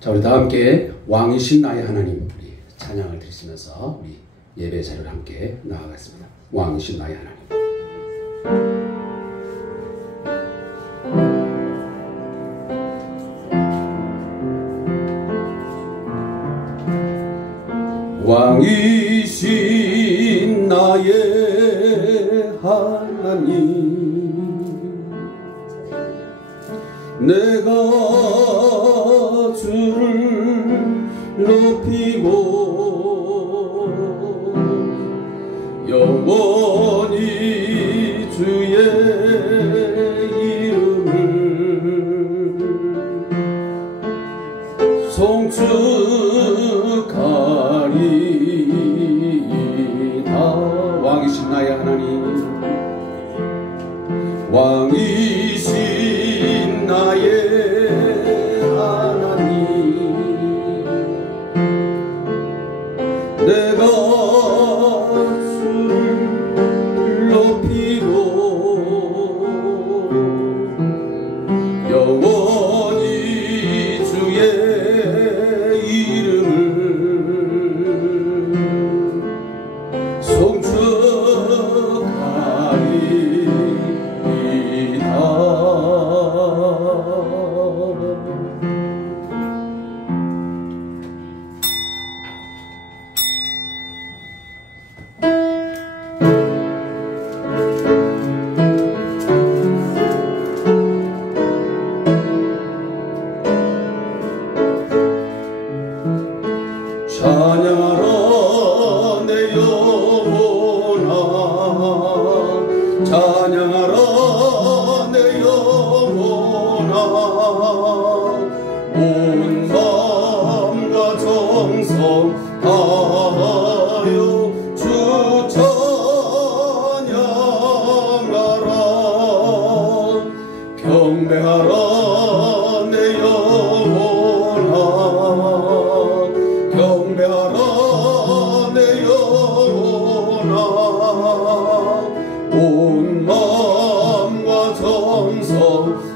자, 우리 다 함께 왕이신 나의 하나님 우리 찬양을 드리시면서 우리 예배 자리를 함께 나아가겠습니다. 왕이신 나의 하나님. 왕이신 나의 하나님, 내가 주를 높이고 영원히 주의 이름을 송축하리이다. 왕이신 나의 하나님, 왕이신 나의 하나님, 내가 주를 높이고 영원히 주의 이름을 송축하리이다. 찬양하라 내 영혼아, 찬양하라 내 영혼아, 온 마음과 정성 다하여 주 찬양하라. 경배하라 내 영혼아, 경배하라 내 영혼아, 온 마음과 정성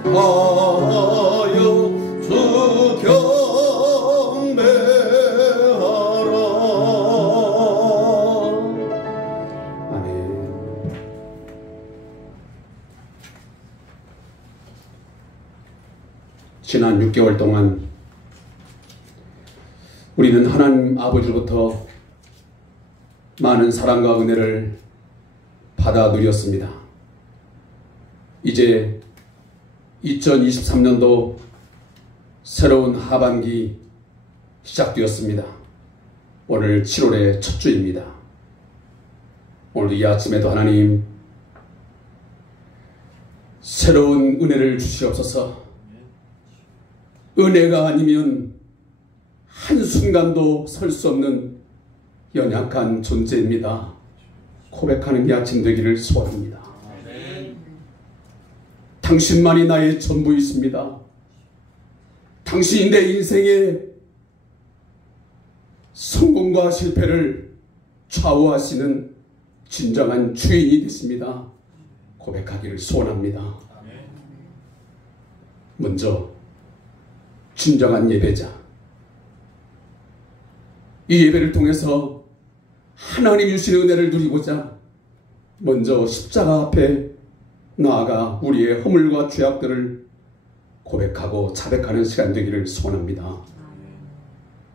다하여 주 경배하라. 아멘. 지난 6개월 동안 우리는 하나님 아버지로부터 많은 사랑과 은혜를 받아 누렸습니다. 이제 2023년도 새로운 하반기 시작되었습니다. 오늘 7월의 첫 주입니다. 오늘 이 아침에도 하나님 새로운 은혜를 주시옵소서. 은혜가 아니면 한순간도 설 수 없는 연약한 존재입니다. 고백하는 이 아침 되기를 소원합니다. 당신만이 나의 전부이십니다. 당신이 내 인생의 성공과 실패를 좌우하시는 진정한 주인이 되십니다. 고백하기를 소원합니다. 먼저 진정한 예배자, 이 예배를 통해서 하나님 주시는 은혜를 누리고자 먼저 십자가 앞에 나아가 우리의 허물과 죄악들을 고백하고 자백하는 시간 되기를 소원합니다.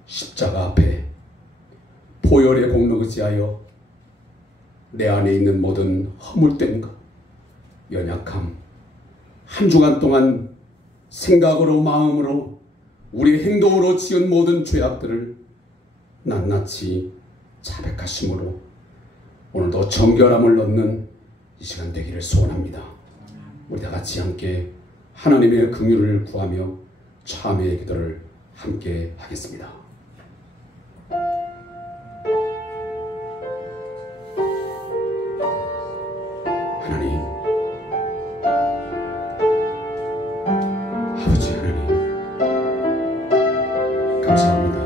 십자가 앞에 보혈의 공로 의지하여 내 안에 있는 모든 허물된 것, 연약함, 한 주간 동안 생각으로 마음으로 우리의 행동으로 지은 모든 죄악들을 낱낱이 자백하심으로 오늘도 정결함을 얻는 이 시간 되기를 소원합니다. 우리 다 같이 함께 하나님의 긍휼을 구하며 참회의 기도를 함께 하겠습니다. 하나님, 아버지 하나님, 감사합니다.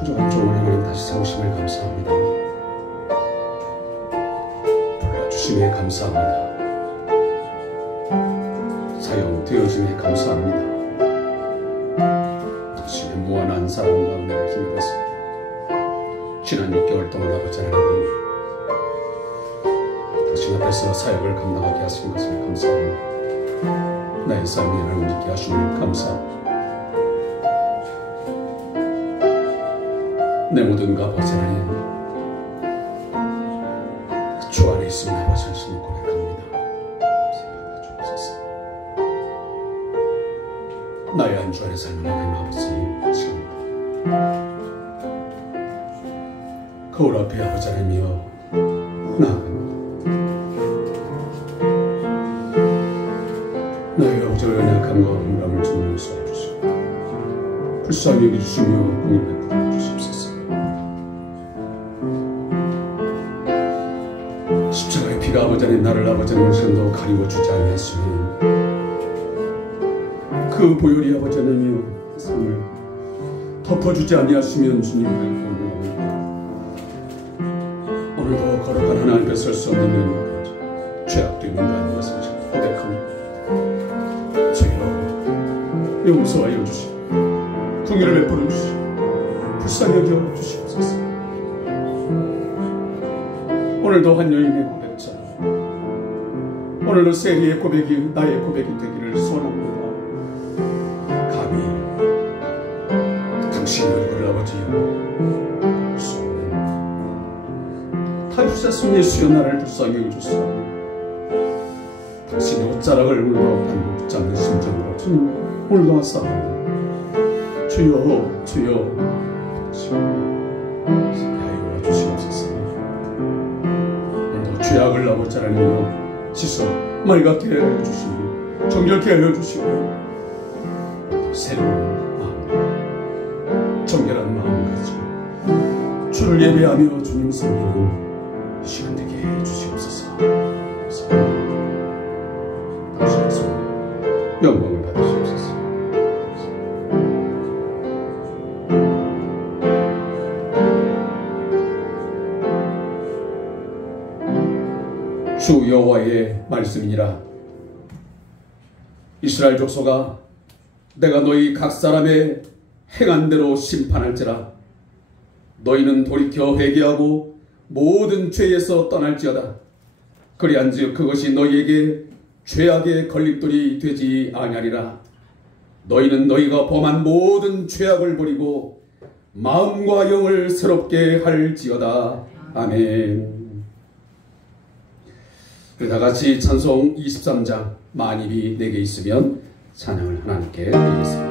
부족한 좋은 하나님 다시 세우심을 감사합니다. 불러주심에 감사합니다. 사용되어짐에 감사합니다. 사랑과 은혜를 힘입었습니다. 지난 6개월 동안 아버지 하나님 당신 앞에서 사역을 감당하게 하신 것을 감사합니다. 나의 삶이 하나님 믿게 하시니 감사합니다. 내 모든 것 아버지 하나님 주 안에 있으면 아버지 하시는 고백합니다. 받아주옵소서. 나의 한 주 안에 살면 하나님 아버지 하십니다. 거울 앞에 아버지 하나님이여 나아갑니다. 나의 아버지의 연약함과 억울함을 주님 용서해주시고 불쌍히 여기주시며 공의를 베풀어 주시옵소서. 십자가의 피가 아버지 하나님 나를 아버지 하나님 시간도 가리워주지 아니하시면 그 보혈이 아버지 하나님이여 삶을 덮어주지 아니하시면 주님을 고백합니다. 오늘도 거룩한 하나님 앞에 설 수 없는 죄악된 인간인 것을 고백합니다. 주여 용서하여 주시고 긍휼을 베풀어 주시고 불쌍히 여겨 주시옵소서. 오늘도 한 여인의 고백처럼 오늘도 세리의 고백이 나의 고백이 되기를 소원합니다. 감히 당신의 얼굴을 아버지여 쏘는 타주사슴 예수여 나를 불쌍히 여겨주시옵소서. 당신의 옷자락을 오늘도 반복 붙잡는 심정으로 주님 오늘도 하사옵니다. 주여 주여 하여 주시옵소서. 오늘도 죄악을 아버지 하나님으로 씻어 맑게 하여 주시고 정결케 하여 주시고 새로운 마음 정결한 마음 가지고 주를 예배하며 주님 섬기는 시간 되게 해 주시옵소서. 당신의 손 영광을 받으시옵소서. 주 여호와의 말씀이니라. 이스라엘 족속아, 내가 너희 각 사람의 행한 대로 심판할지라. 너희는 돌이켜 회개하고 모든 죄에서 떠날지어다. 그리한즉 그것이 너희에게 죄악의 걸림돌이 되지 아니하리라. 너희는 너희가 범한 모든 죄악을 버리고 마음과 영을 새롭게 할지어다. 아멘. 다 같이 찬송 23장 만입이 내게 있으면 찬양을 하나님께 드리겠습니다.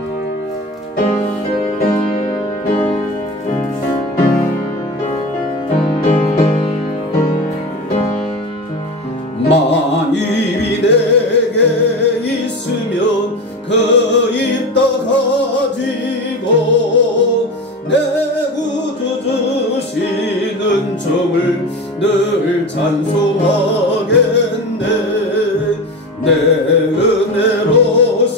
만입이 내게 있으면 그 입 다 가지고 내 구주 주시는 주를 늘 찬송하겠네. 내 은혜로신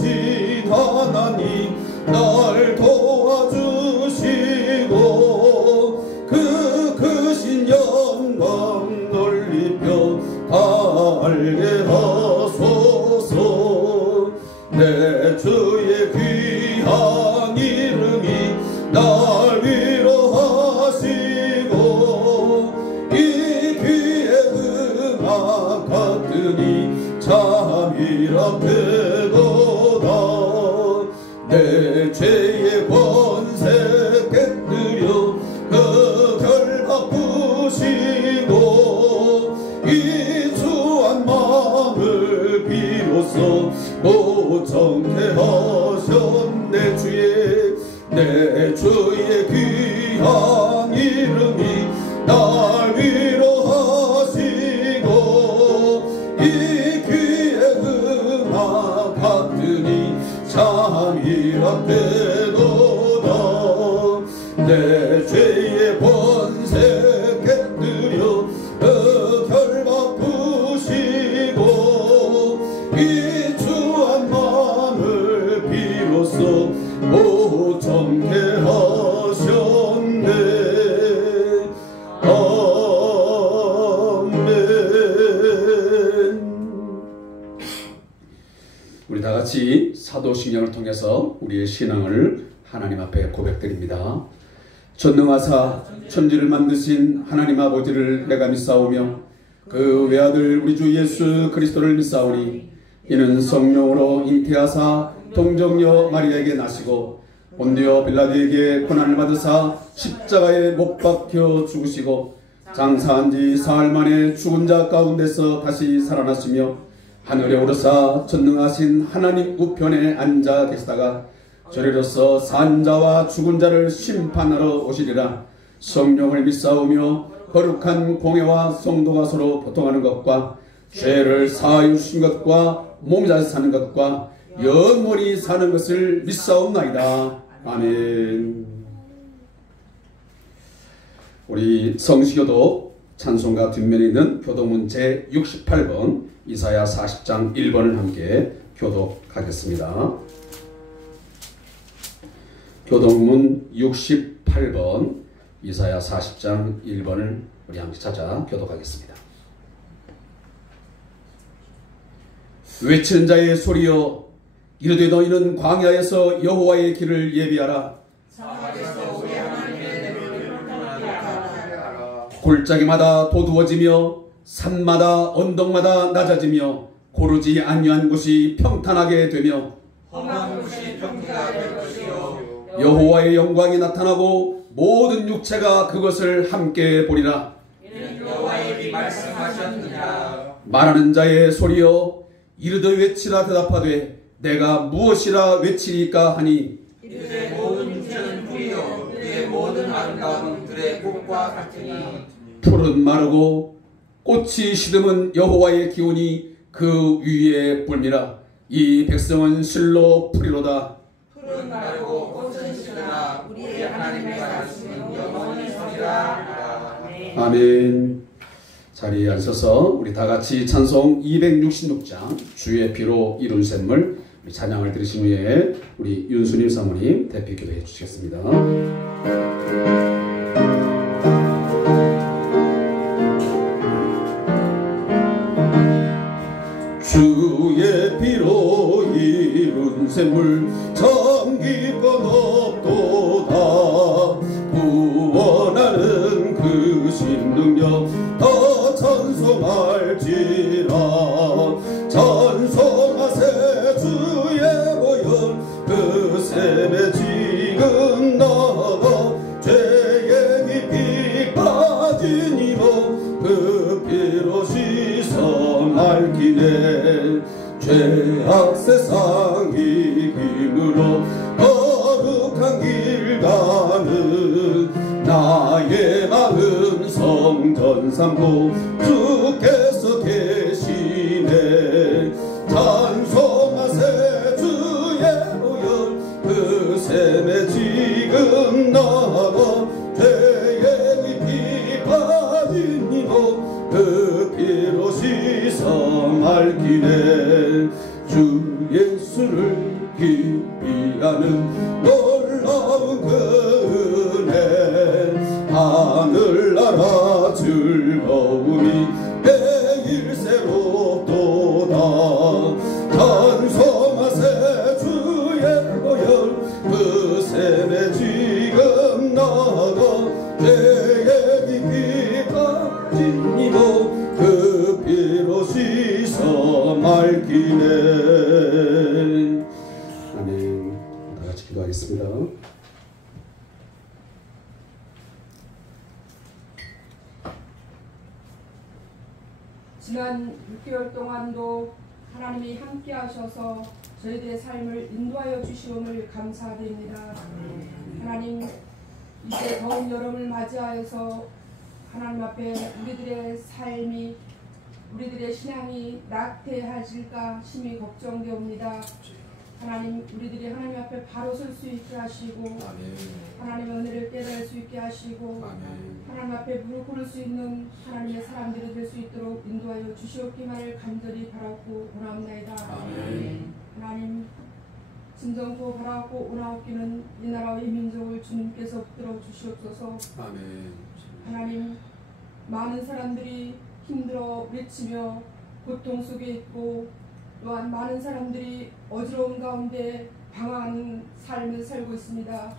하나님 날 도와주시고 그 크신 영광 널리 펴 알게 하소서. 내 주의 귀한 이름이 날 위로하시고 이 귀에 음악 같으니 참이라 되도다. 내 죄의 권세 깨뜨려 그 결박 부시고 이 주한 마음을 비로소 모정케 하셨네. 내 주의 귀한 이름이 날 위로하시고 이 귀에 음악 같으니 참이라 되도다. 내 죄의 권세 깨뜨려 그 결박 부시고 이 주한 마음을 비로소 모정케 하셨네. 아멘. 우리 다 같이 사도신경을 통해서 우리의 신앙을 하나님 앞에 고백드립니다. 전능하사 천지를 만드신 하나님 아버지를 내가 믿사오며 그 외아들 우리 주 예수 그리스도를 믿사오니 이는 성령으로 잉태하사 동정녀 마리아에게 나시고 본디오 빌라도에게 고난을 받으사 십자가에 못 박혀 죽으시고 장사한 지 사흘 만에 죽은 자 가운데서 다시 살아나시며 하늘에 오르사 전능하신 하나님 우편에 앉아 계시다가 저리로서 산 자와 죽은 자를 심판하러 오시리라. 성령을 믿사오며 거룩한 공회와 성도가 서로 보통하는 것과 죄를 사하여 주신 것과 몸이 다시 사는 것과 영원히 사는 것을 믿사옵나이다. 아멘. 우리 성시교도 찬송가 뒷면에 있는 교독문 제68번 이사야 40장 1번을 함께 교독하겠습니다. 교독문 68번 이사야 40장 1번을 우리 함께 찾아 교독하겠습니다. 외치는 자의 소리여 이르되 너희는 광야에서 여호와의 길을 예비하라. 골짜기마다 도두어지며 산마다 언덕마다 낮아지며 고르지 아니한 곳이 평탄하게 되며 험한 곳이 평지가 될 것이요 여호와의 영광이 나타나고 모든 육체가 그것을 함께 보리라. 이는 여호와의 입이 말씀하셨느니라. 말하는 자의 소리여 이르되 외치라. 대답하되 내가 무엇이라 외치리까 하니 이르되 모든 육체는 풀이요 그의 모든 아름다움은 들의 꽃과 같으니 풀은 마르고 꽃이 시듬은 여호와의 기운이 그 위에 뿔니라. 이 백성은 실로 풀이로다. 풀은 마르고 꽃은 시드나 우리의 하나님의 말씀은 영원히 서리라. 아멘. 자리에 앉아서 우리 다같이 찬송 266장 주의 피로 이룬 샘물 찬양을 들으신 후에 우리 윤수님 사모님 대피 기도해 주시겠습니다. 주의 피로 이룬 샘물 참 기뻐 높도다. 구원하는 그 신능력 더 찬송할지라. 찬송하세 주의 보혈 그 샘에 지금 나가 죄에 깊이 빠진 이로 그 피로 씻어 맑히네. 죄악 세상 이김으로 거룩한 길 가는 나의 마음 성전 삼고 주께서 계시네. 찬송하세 주의 보혈 그 샘에 지금 나가 죄에 깊이 빠진 이도 그 피로 씻어 맑히네. 주 예수를 기피하는 놀라운 그 은혜 하늘나라 즐거움이 매일 새롭도다. 찬송하세 주의 보혈 그 샘에 지금 나가 죄에 깊이 빠진 이도 그 피로 씻어 맑히네. 아멘. 다같이 기도하겠습니다. 지난 6개월 동안도 하나님이 함께 하셔서 저희들의 삶을 인도하여 주시옴을 감사드립니다. 하나님, 이제 더운 여름을 맞이하여서 하나님 앞에 우리들의 삶이, 우리들의 신앙이 낙태하실까 심히 걱정되옵니다. 하나님, 우리들이 하나님 앞에 바로 설 수 있게 하시고 아멘. 하나님의 은혜를 깨달을 수 있게 하시고 아멘. 하나님 앞에 무릎 꿇을 수 있는 하나님의 사람들이 될 수 있도록 인도하여 주시옵기만을 간절히 바라고 원하옵나이다. 아멘. 하나님, 진정코 바라고 원하옵기는 이 나라와 이 민족을 주님께서 붙들어 주시옵소서. 아멘. 하나님, 많은 사람들이 힘들어 외치며 고통 속에 있고 또한 많은 사람들이 어지러운 가운데 방황하는 삶을 살고 있습니다.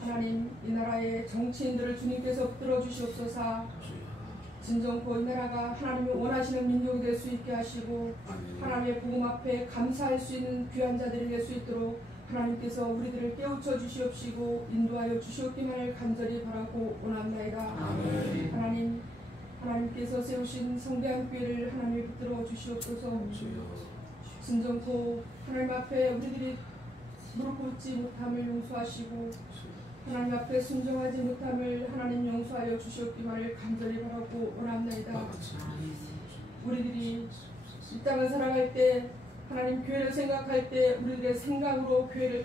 하나님, 이 나라의 정치인들을 주님께서 붙들어 주시옵소서. 진정코 이 나라가 하나님이 원하시는 민족이 될 수 있게 하시고 하나님의 복음 앞에 감사할 수 있는 귀한 자들이 될 수 있도록 하나님께서 우리들을 깨우쳐 주시옵시고 인도하여 주시옵기만을 간절히 바라고 원합나이다. 하나님, 하나님께서 세우신 성대한 교회를 하나님이 붙들어 주시옵소서. 진정코 하나님 앞에 우리들이 무릎 꿇지 못함을 용서하시고 하나님 앞에 순종하지 못함을 하나님 용서하여 주시옵기만을 간절히 바라고 원합나이다. 우리들이 이 땅을 살아갈 때 하나님 교회를 생각할 때 우리들의 생각으로 교회를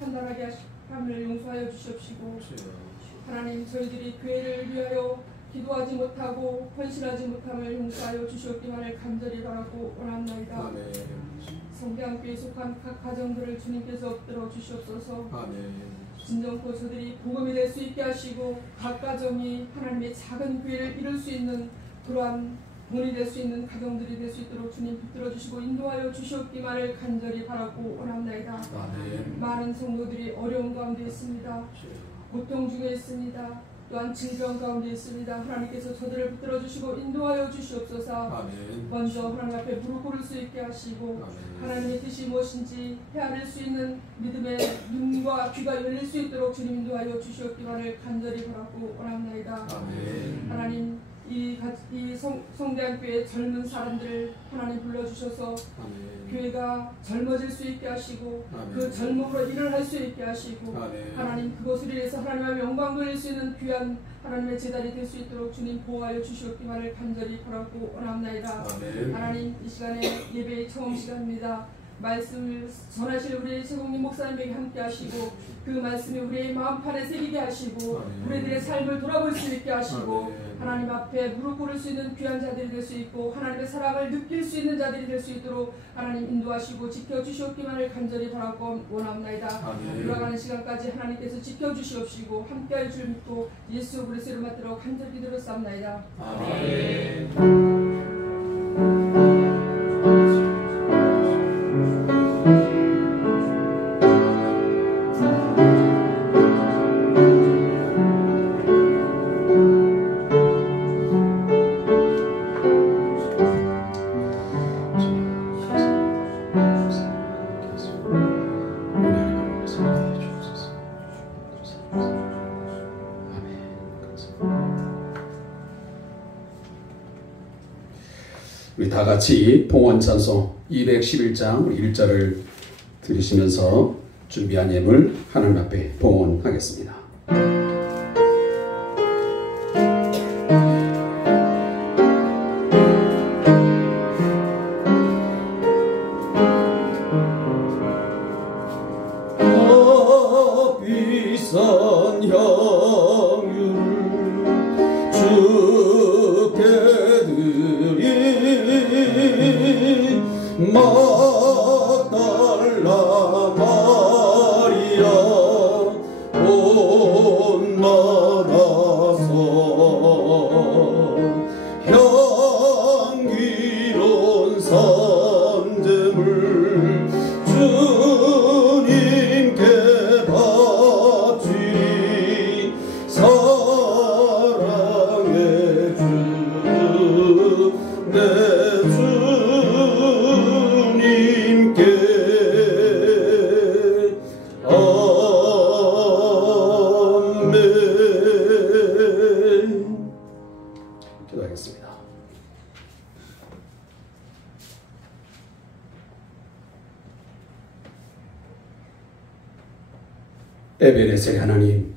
판단하게 함을 용서하여 주시옵시고 하나님, 저희들이 교회를 위하여 기도하지 못하고 헌신하지 못함을 용서하여 주시옵기만을 간절히 바라고 원합나이다. 성대한 교회에 속한 각 가정들을 주님께서 붙들어 주시옵소서. 진정코 저들이 복음이 될 수 있게 하시고 각 가정이 하나님의 작은 교회를 이룰 수 있는 그러한 본이 될 수 있는 가정들이 될 수 있도록 주님 붙들어 주시고 인도하여 주시옵기만을 간절히 바라고 원합나이다. 많은 성도들이 어려운 가운데 있습니다. 고통 중에 있습니다. 또한 질병 가운데 있습니다. 하나님께서 저들을 붙들어 주시고 인도하여 주시옵소서. 먼저 하나님 앞에 무릎 꿇을 수 있게 하시고 하나님의 뜻이 무엇인지 헤아릴 수 있는 믿음의 눈과 귀가 열릴 수 있도록 주님 인도하여 주시옵기만을 간절히 바라고 원합나이다. 하나님, 이 성대한 교회 젊은 사람들을 하나님 불러주셔서 교회가 젊어질 수 있게 하시고 그 젊음으로 일을 할 수 있게 하시고 하나님, 그것을 위해서 하나님의 영광 돌릴 수 있는 귀한 하나님의 제단이 될 수 있도록 주님 보호하여 주시옵기만을 간절히 바라고 원합나이다. 하나님, 이 시간에 예배의 처음 시간입니다. 말씀을 전하실 우리 최국님 목사님에게 함께 하시고 그 말씀이 우리의 마음판에 새기게 하시고 우리들의 삶을 돌아볼 수 있게 하시고 하나님 앞에 무릎 꿇을 수 있는 귀한 자들이 될 수 있고 하나님의 사랑을 느낄 수 있는 자들이 될 수 있도록 하나님 인도하시고 지켜주시옵기만을 간절히 바라고 원합나이다. 돌아가는 시간까지 하나님께서 지켜주시옵시고 함께할 줄 믿고 예수 그리스도의 이름으로 받들어 간절히 기도했사옵나이다. 아멘. 우리 다 같이 봉헌 찬송 211장 1절을 들으시면서 준비한 예물 하나님 앞에 봉헌하겠습니다. 비싼 향유를 주께 드리 막달라 마리아 옷받아서 향기로운 산재물 주님께 바치리 사랑의 주 내 주님께 아멘. 기도하겠습니다. 에베네셀의 하나님,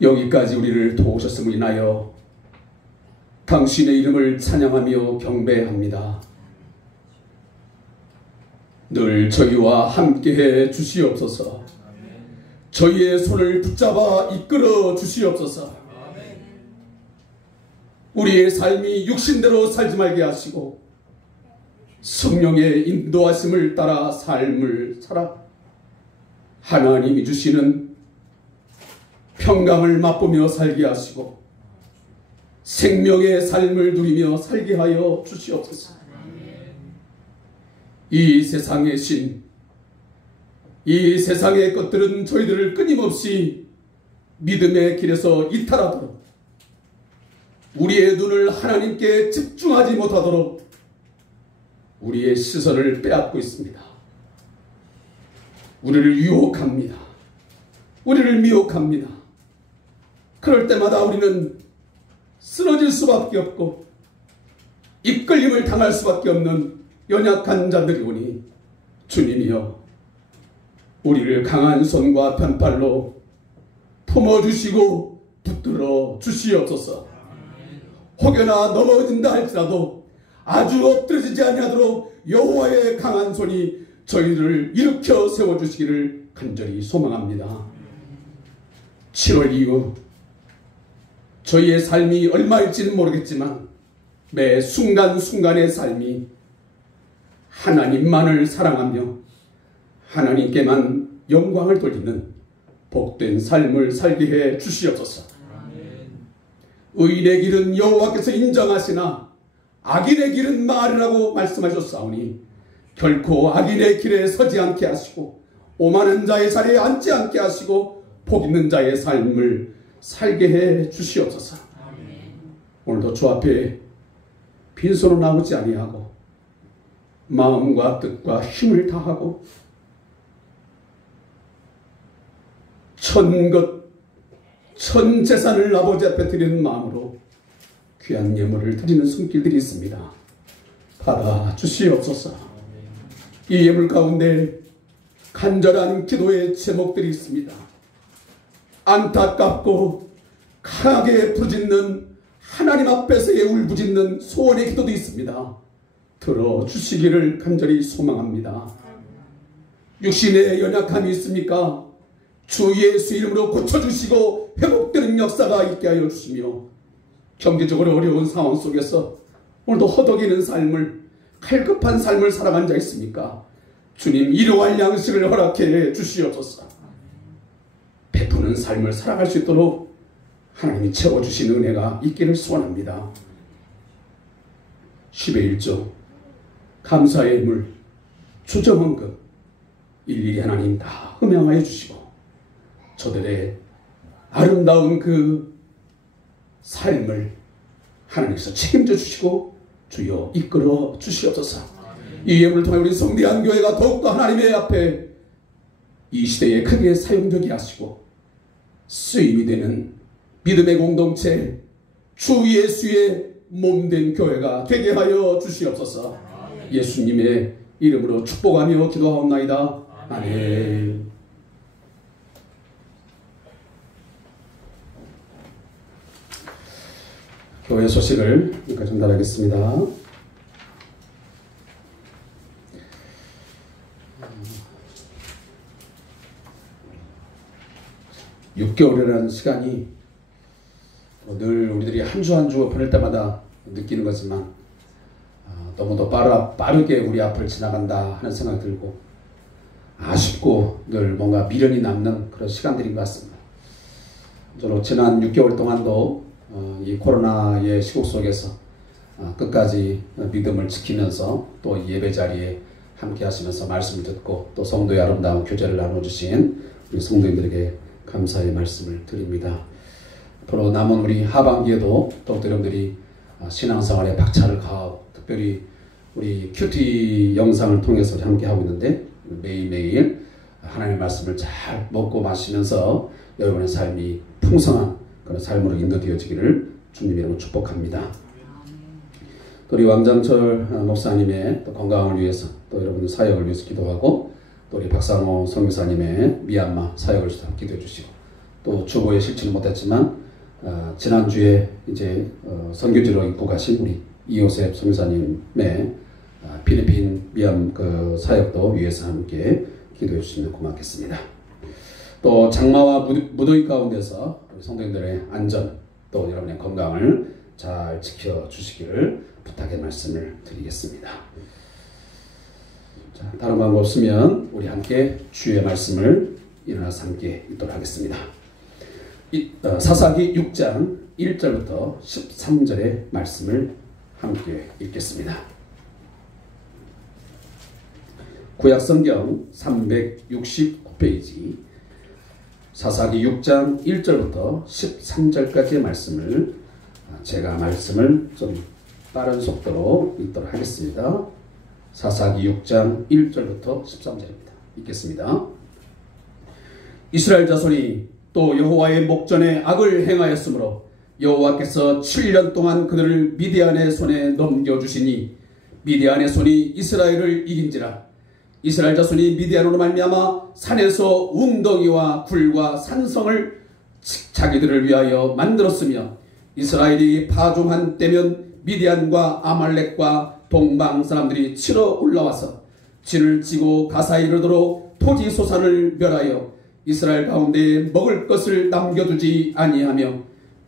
여기까지 우리를 도우셨음을 인하여 당신의 이름을 찬양하며 경배합니다. 늘 저희와 함께해 주시옵소서. 저희의 손을 붙잡아 이끌어 주시옵소서. 우리의 삶이 육신대로 살지 말게 하시고 성령의 인도하심을 따라 삶을 살아 하나님이 주시는 평강을 맛보며 살게 하시고 생명의 삶을 누리며 살게 하여 주시옵소서. 이 세상의 신, 이 세상의 것들은 저희들을 끊임없이 믿음의 길에서 이탈하도록, 우리의 눈을 하나님께 집중하지 못하도록 우리의 시선을 빼앗고 있습니다. 우리를 유혹합니다. 우리를 미혹합니다. 그럴 때마다 우리는 쓰러질 수밖에 없고 이끌림을 당할 수밖에 없는 연약한 자들이 오니, 주님이여 우리를 강한 손과 편팔로 품어주시고 붙들어 주시옵소서. 혹여나 넘어진다 할지라도 아주 엎드러지지 아니하도록 여호와의 강한 손이 저희를 일으켜 세워주시기를 간절히 소망합니다. 7월 이후 저희의 삶이 얼마일지는 모르겠지만 매 순간순간의 삶이 하나님만을 사랑하며 하나님께만 영광을 돌리는 복된 삶을 살게 해 주시옵소서. 의인의 길은 여호와께서 인정하시나 악인의 길은 말이라고 말씀하셨사오니 결코 악인의 길에 서지 않게 하시고 오만한 자의 자리에 앉지 않게 하시고 복 있는 자의 삶을 살게 해 주시옵소서. 오늘도 주 앞에 빈손으로 나오지 아니하고 마음과 뜻과 힘을 다하고 전 재산을 아버지 앞에 드리는 마음으로 귀한 예물을 드리는 손길들이 있습니다. 받아 주시옵소서. 이 예물 가운데 간절한 기도의 제목들이 있습니다. 안타깝고 강하게 부르짖는 하나님 앞에서의 울부짖는 소원의 기도도 있습니다. 들어주시기를 간절히 소망합니다. 육신의 연약함이 있습니까? 주 예수 이름으로 고쳐주시고 회복되는 역사가 있게 하여 주시며, 경제적으로 어려운 상황 속에서 오늘도 허덕이는 삶을, 칼급한 삶을 살아간 자 있습니까? 주님 일용할 양식을 허락해 주시옵소서. 베푸는 삶을 살아갈 수 있도록 하나님이 채워주신 은혜가 있기를 소원합니다. 10의 1조 감사의 물 주정헌금 일일이 하나님 다 흠양하여 주시고 저들의 아름다운 그 삶을 하나님께서 책임져 주시고 주여 이끌어 주시옵소서. 이 예물을 통해 우리 성대한 교회가 더욱더 하나님의 앞에 이 시대에 크게 사용되게 하시고 쓰임이 되는 믿음의 공동체, 주 예수의 몸된 교회가 되게 하여 주시옵소서. 예수님의 이름으로 축복하며 기도하옵나이다. 아멘. 교회 소식을 여기까지 전달하겠습니다. 6개월이라는 시간이 늘 우리들이 한 주 한 주 보낼 때마다 느끼는 거지만 너무도 빠르게 우리 앞을 지나간다 하는 생각이 들고 아쉽고 늘 뭔가 미련이 남는 그런 시간들인 것 같습니다. 저는 지난 6개월 동안도 이 코로나의 시국 속에서 끝까지 믿음을 지키면서 또 예배 자리에 함께 하시면서 말씀을 듣고 또 성도의 아름다운 교제를 나눠주신 우리 성도님들에게 감사의 말씀을 드립니다. 앞으로 남은 우리 하반기에도 더욱 여러분들이 신앙생활에 박차를 가하고 특별히 우리 큐티 영상을 통해서 함께 하고 있는데 매일매일 하나님의 말씀을 잘 먹고 마시면서 여러분의 삶이 풍성한 그런 삶으로 인도되어지기를 주님 이름으로 축복합니다. 또 우리 왕장철 목사님의 또 건강을 위해서 또 여러분들 사역을 위해서 기도하고 또 우리 박상호 선교사님의 미얀마 사역을 위해서 기도해 주시고 또 주보에 실지는 못했지만 지난주에 이제 선교지로 입고 가신 우리 이호셉 선교사님의 필리핀 미얀 그 사역도 위해서 함께 기도해 주시면 고맙겠습니다. 또 장마와 무더위 가운데서 우리 성도님들의 안전 또 여러분의 건강을 잘 지켜주시기를 부탁의 말씀을 드리겠습니다. 자, 다른 방법 없으면 우리 함께 주의 말씀을 일어나서 함께 읽도록 하겠습니다. 사사기 6장 1절부터 13절의 말씀을 함께 읽겠습니다. 구약성경 369페이지 사사기 6장 1절부터 13절까지의 말씀을 제가 말씀을 좀 빠른 속도로 읽도록 하겠습니다. 사사기 6장 1절부터 13절입니다. 읽겠습니다. 이스라엘 자손이 또 여호와의 목전에 악을 행하였으므로 여호와께서 7년 동안 그들을 미디안의 손에 넘겨주시니 미디안의 손이 이스라엘을 이긴지라. 이스라엘 자손이 미디안으로 말미암아 산에서 웅덩이와 굴과 산성을 자기들을 위하여 만들었으며 이스라엘이 파종한 때면 미디안과 아말렉과 동방 사람들이 치러 올라와서 진을 치고 가사에 이르도록 토지 소산을 멸하여 이스라엘 가운데 먹을 것을 남겨두지 아니하며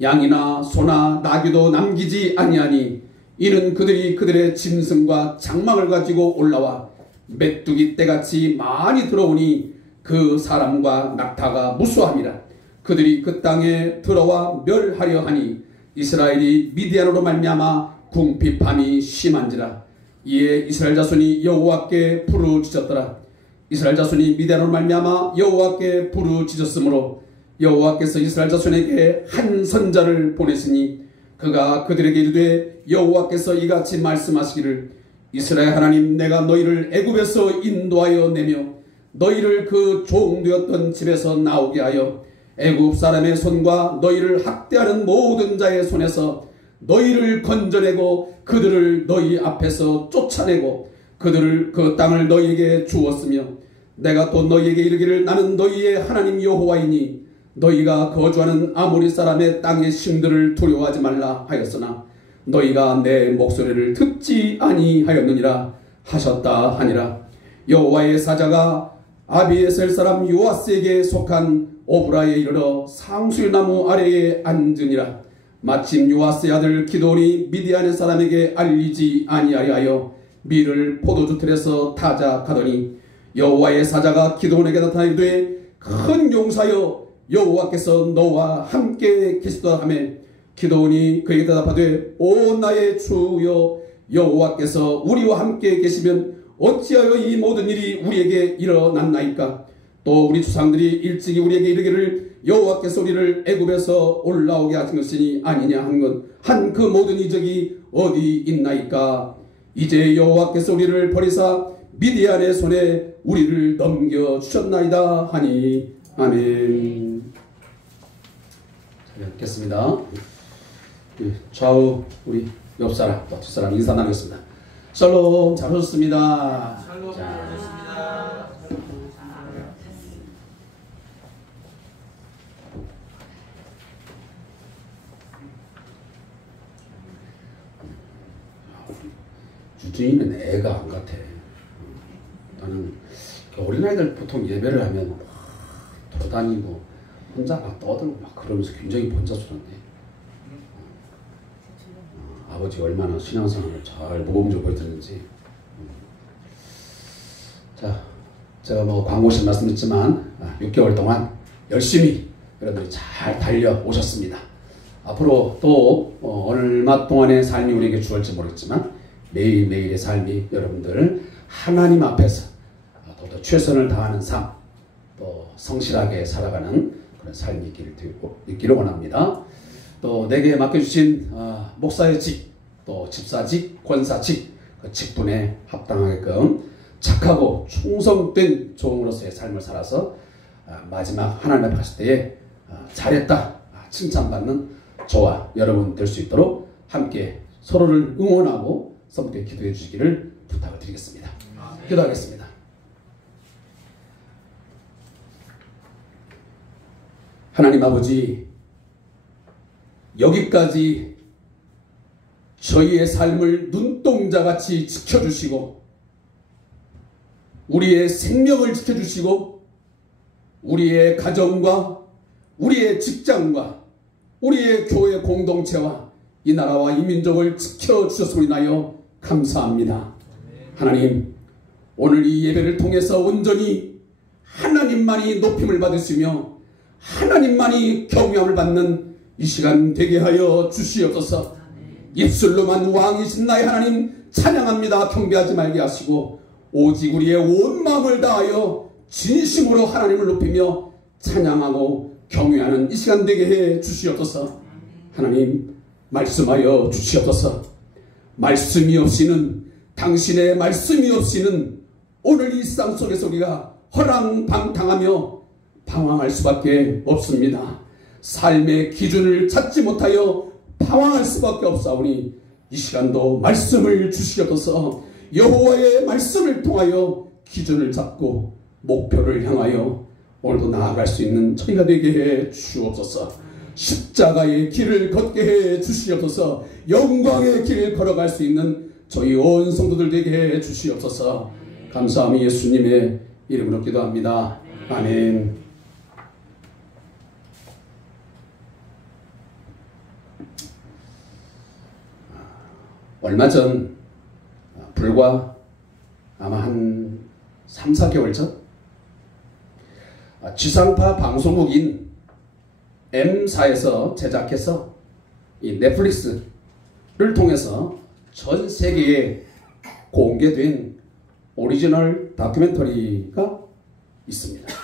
양이나 소나 나귀도 남기지 아니하니 이는 그들이 그들의 짐승과 장막을 가지고 올라와 메뚜기 떼같이 많이 들어오니 그 사람과 낙타가 무수함이라. 그들이 그 땅에 들어와 멸하려 하니 이스라엘이 미디안으로 말미암아 궁핍함이 심한지라. 이에 이스라엘 자손이 여호와께 부르짖었더라. 이스라엘 자손이 미디안으로 말미암아 여호와께 부르짖었으므로 여호와께서 이스라엘 자손에게 한 선자를 보내시니 그가 그들에게 이르되 여호와께서 이같이 말씀하시기를 이스라엘 하나님 내가 너희를 애굽에서 인도하여 내며 너희를 그 종되었던 집에서 나오게 하여 애굽 사람의 손과 너희를 학대하는 모든 자의 손에서 너희를 건져내고 그들을 너희 앞에서 쫓아내고 그들을 그 땅을 너희에게 주었으며 내가 또 너희에게 이르기를 나는 너희의 하나님 여호와이니 너희가 거주하는 아모리 사람의 땅의 신들을 두려워하지 말라 하였으나 너희가 내 목소리를 듣지 아니하였느니라 하셨다 하니라. 여호와의 사자가 아비에셀 사람 요아스에게 속한 오브라에 이르러 상수나무 아래에 앉으니라. 마침 요아스의 아들 기드온이 미디안의 사람에게 알리지 아니하여 밀을 포도주 틀에서 타자 가더니 여호와의 사자가 기드온에게 나타나 이르되 큰 용사여 여호와께서 너와 함께 계시다 하매 기드온이 그에게 대답하되 오 나의 주여 여호와께서 우리와 함께 계시면 어찌하여 이 모든 일이 우리에게 일어났나이까. 또 우리 조상들이 일찍이 우리에게 이르기를 여호와께서 우리를 애굽에서 올라오게 하신 것이니 아니냐 한 그 모든 이적이 어디 있나이까. 이제 여호와께서 우리를 버리사 미디안의 손에 우리를 넘겨주셨나이다 하니 아멘. 잘 읽겠습니다. 좌우 우리 옆사람 또 뒷사람 인사 나누겠습니다. 샬롬 잘 오셨습니다. 샬롬 잘 오셨습니다. 주주인은 애가 안 같아. 나는 어린아이들 보통 예배를 하면 돌아다니고 혼자 막 떠들고 막 그러면서 굉장히 번잡스러운데 아버지가 얼마나 신앙생활을 잘 모범적으로 보여드렸는지. 자, 제가 뭐 광고시 말씀드렸지만 6개월 동안 열심히 여러분들이 잘 달려오셨습니다. 앞으로 또 얼마 동안의 삶이 우리에게 주어질지 모르겠지만 매일매일의 삶이 여러분들 하나님 앞에서 더 최선을 다하는 삶, 또 성실하게 살아가는 그런 삶이 있기를 원합니다. 또 내게 맡겨주신 목사의 직, 또 집사직, 권사직, 그 직분에 합당하게끔 착하고 충성된 종으로서의 삶을 살아서 마지막 하나님 앞에 갔을 때에 잘했다 칭찬받는 저와 여러분 될 수 있도록 함께 서로를 응원하고 성도에 기도해 주시기를 부탁을 드리겠습니다. 기도하겠습니다. 하나님 아버지, 여기까지 저희의 삶을 눈동자같이 지켜주시고 우리의 생명을 지켜주시고 우리의 가정과 우리의 직장과 우리의 교회 공동체와 이 나라와 이 민족을 지켜주셨음을 인하여 감사합니다. 하나님, 오늘 이 예배를 통해서 온전히 하나님만이 높임을 받으시며 하나님만이 경외함을 받는 이 시간 되게 하여 주시옵소서. 입술로만 왕이신 나의 하나님 찬양합니다 경배하지 말게 하시고 오직 우리의 온 마음을 다하여 진심으로 하나님을 높이며 찬양하고 경외하는 이 시간 되게 해 주시옵소서. 하나님 말씀하여 주시옵소서. 말씀이 없이는, 당신의 말씀이 없이는 오늘 일상 속에서 우리가 허랑방탕하며 방황할 수밖에 없습니다. 삶의 기준을 찾지 못하여 방황할 수밖에 없사오니 이 시간도 말씀을 주시옵소서. 여호와의 말씀을 통하여 기준을 잡고 목표를 향하여 오늘도 나아갈 수 있는 저희가 되게 해 주옵소서. 십자가의 길을 걷게 해 주시옵소서. 영광의 길을 걸어갈 수 있는 저희 온 성도들 되게 해 주시옵소서. 감사하며 예수님의 이름으로 기도합니다. 아멘. 얼마 전, 불과 아마 한 3, 4개월 전, 지상파 방송국인 M사에서 제작해서 이 넷플릭스를 통해서 전 세계에 공개된 오리지널 다큐멘터리가 있습니다.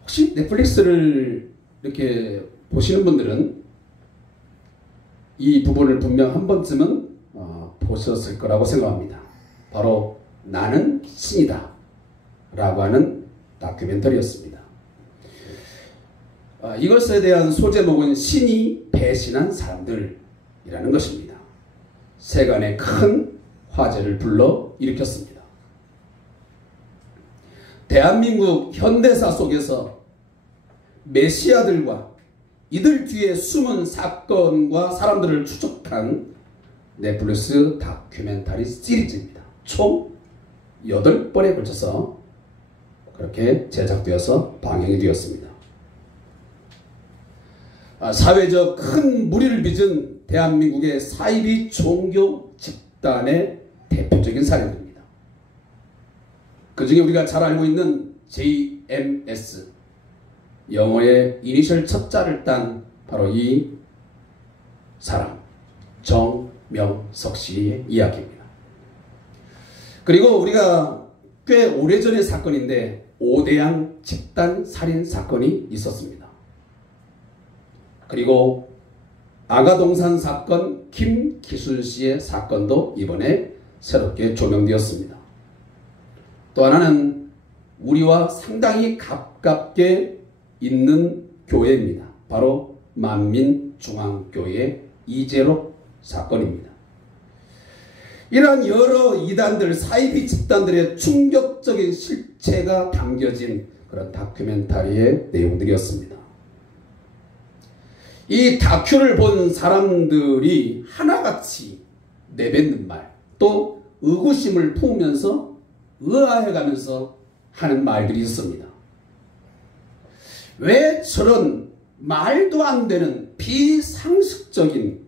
혹시 넷플릭스를 이렇게 보시는 분들은 이 부분을 분명 한 번쯤은 보셨을 거라고 생각합니다. 바로 나는 신이다 라고 하는 다큐멘터리였습니다. 이것에 대한 소제목은 신이 배신한 사람들이라는 것입니다. 세간에 큰 화제를 불러 일으켰습니다. 대한민국 현대사 속에서 메시아들과 이들 뒤에 숨은 사건과 사람들을 추적한 넷플릭스 다큐멘터리 시리즈입니다. 총 8번에 걸쳐서 그렇게 제작되어서 방영이 되었습니다. 사회적 큰 무리를 빚은 대한민국의 사이비 종교 집단의 대표적인 사례입니다. 그 중에 우리가 잘 알고 있는 JMS, 영어의 이니셜 첫 자를 딴 바로 이 사람, 정명석 씨의 이야기입니다. 그리고 우리가 꽤 오래전의 사건인데 오대양 집단 살인 사건이 있었습니다. 그리고 아가동산 사건 김기순 씨의 사건도 이번에 새롭게 조명되었습니다. 또 하나는 우리와 상당히 가깝게 있는 교회입니다. 바로 만민중앙교회 이재록 사건입니다. 이러한 여러 이단들, 사이비 집단들의 충격적인 실체가 담겨진 그런 다큐멘터리의 내용들이었습니다. 이 다큐를 본 사람들이 하나같이 내뱉는 말, 또 의구심을 품으면서 의아해가면서 하는 말들이 있습니다. 왜 저런 말도 안 되는 비상식적인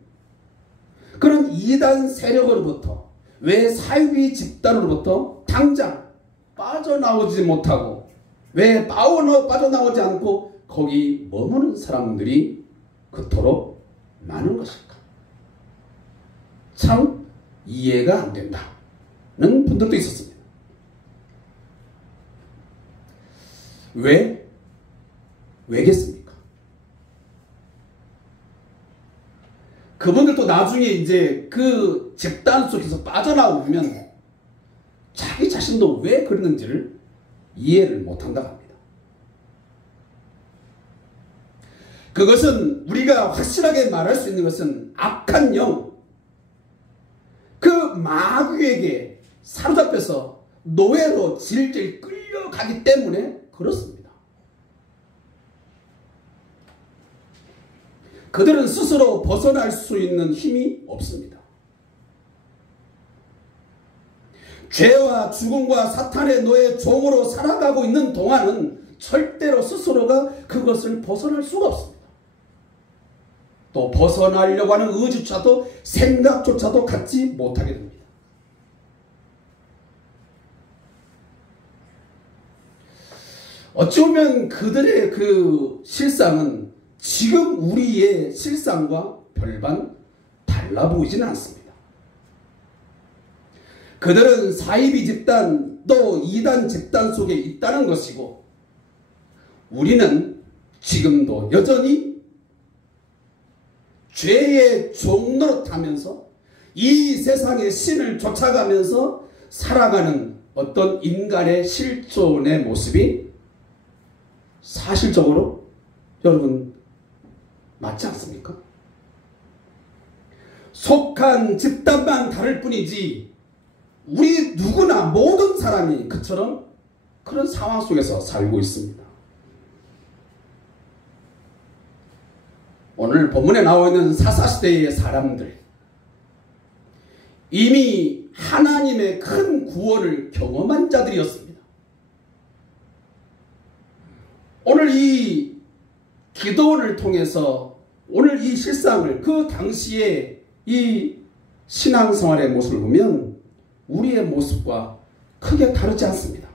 그런 이단 세력으로부터, 왜 사이비 집단으로부터 당장 빠져나오지 못하고, 왜 빠져나오지 않고 거기 머무는 사람들이 그토록 많은 것일까? 참 이해가 안 된다는 분들도 있었습니다. 왜겠습니까? 그분들도 나중에 이제 그 집단 속에서 빠져나오면 자기 자신도 왜 그러는지를 이해를 못한다고 합니다. 그것은 우리가 확실하게 말할 수 있는 것은 악한 영, 그 마귀에게 사로잡혀서 노예로 질질 끌려가기 때문에 그렇습니다. 그들은 스스로 벗어날 수 있는 힘이 없습니다. 죄와 죽음과 사탄의 노예 종으로 살아가고 있는 동안은 절대로 스스로가 그것을 벗어날 수가 없습니다. 또 벗어나려고 하는 의지조차도 생각조차도 갖지 못하게 됩니다. 어찌 보면 그들의 그 실상은 지금 우리의 실상과 별반 달라 보이지는 않습니다. 그들은 사이비 집단 또 이단 집단 속에 있다는 것이고, 우리는 지금도 여전히 죄의 종노릇하면서 이 세상의 신을 쫓아가면서 살아가는 어떤 인간의 실존의 모습이 사실적으로 여러분 맞지 않습니까? 속한 집단만 다를 뿐이지 우리 누구나 모든 사람이 그처럼 그런 상황 속에서 살고 있습니다. 오늘 본문에 나와 있는 사사시대의 사람들, 이미 하나님의 큰 구원을 경험한 자들이었습니다. 오늘 이 기도원을 통해서 오늘 이 실상을, 그 당시에 이 신앙생활의 모습을 보면 우리의 모습과 크게 다르지 않습니다.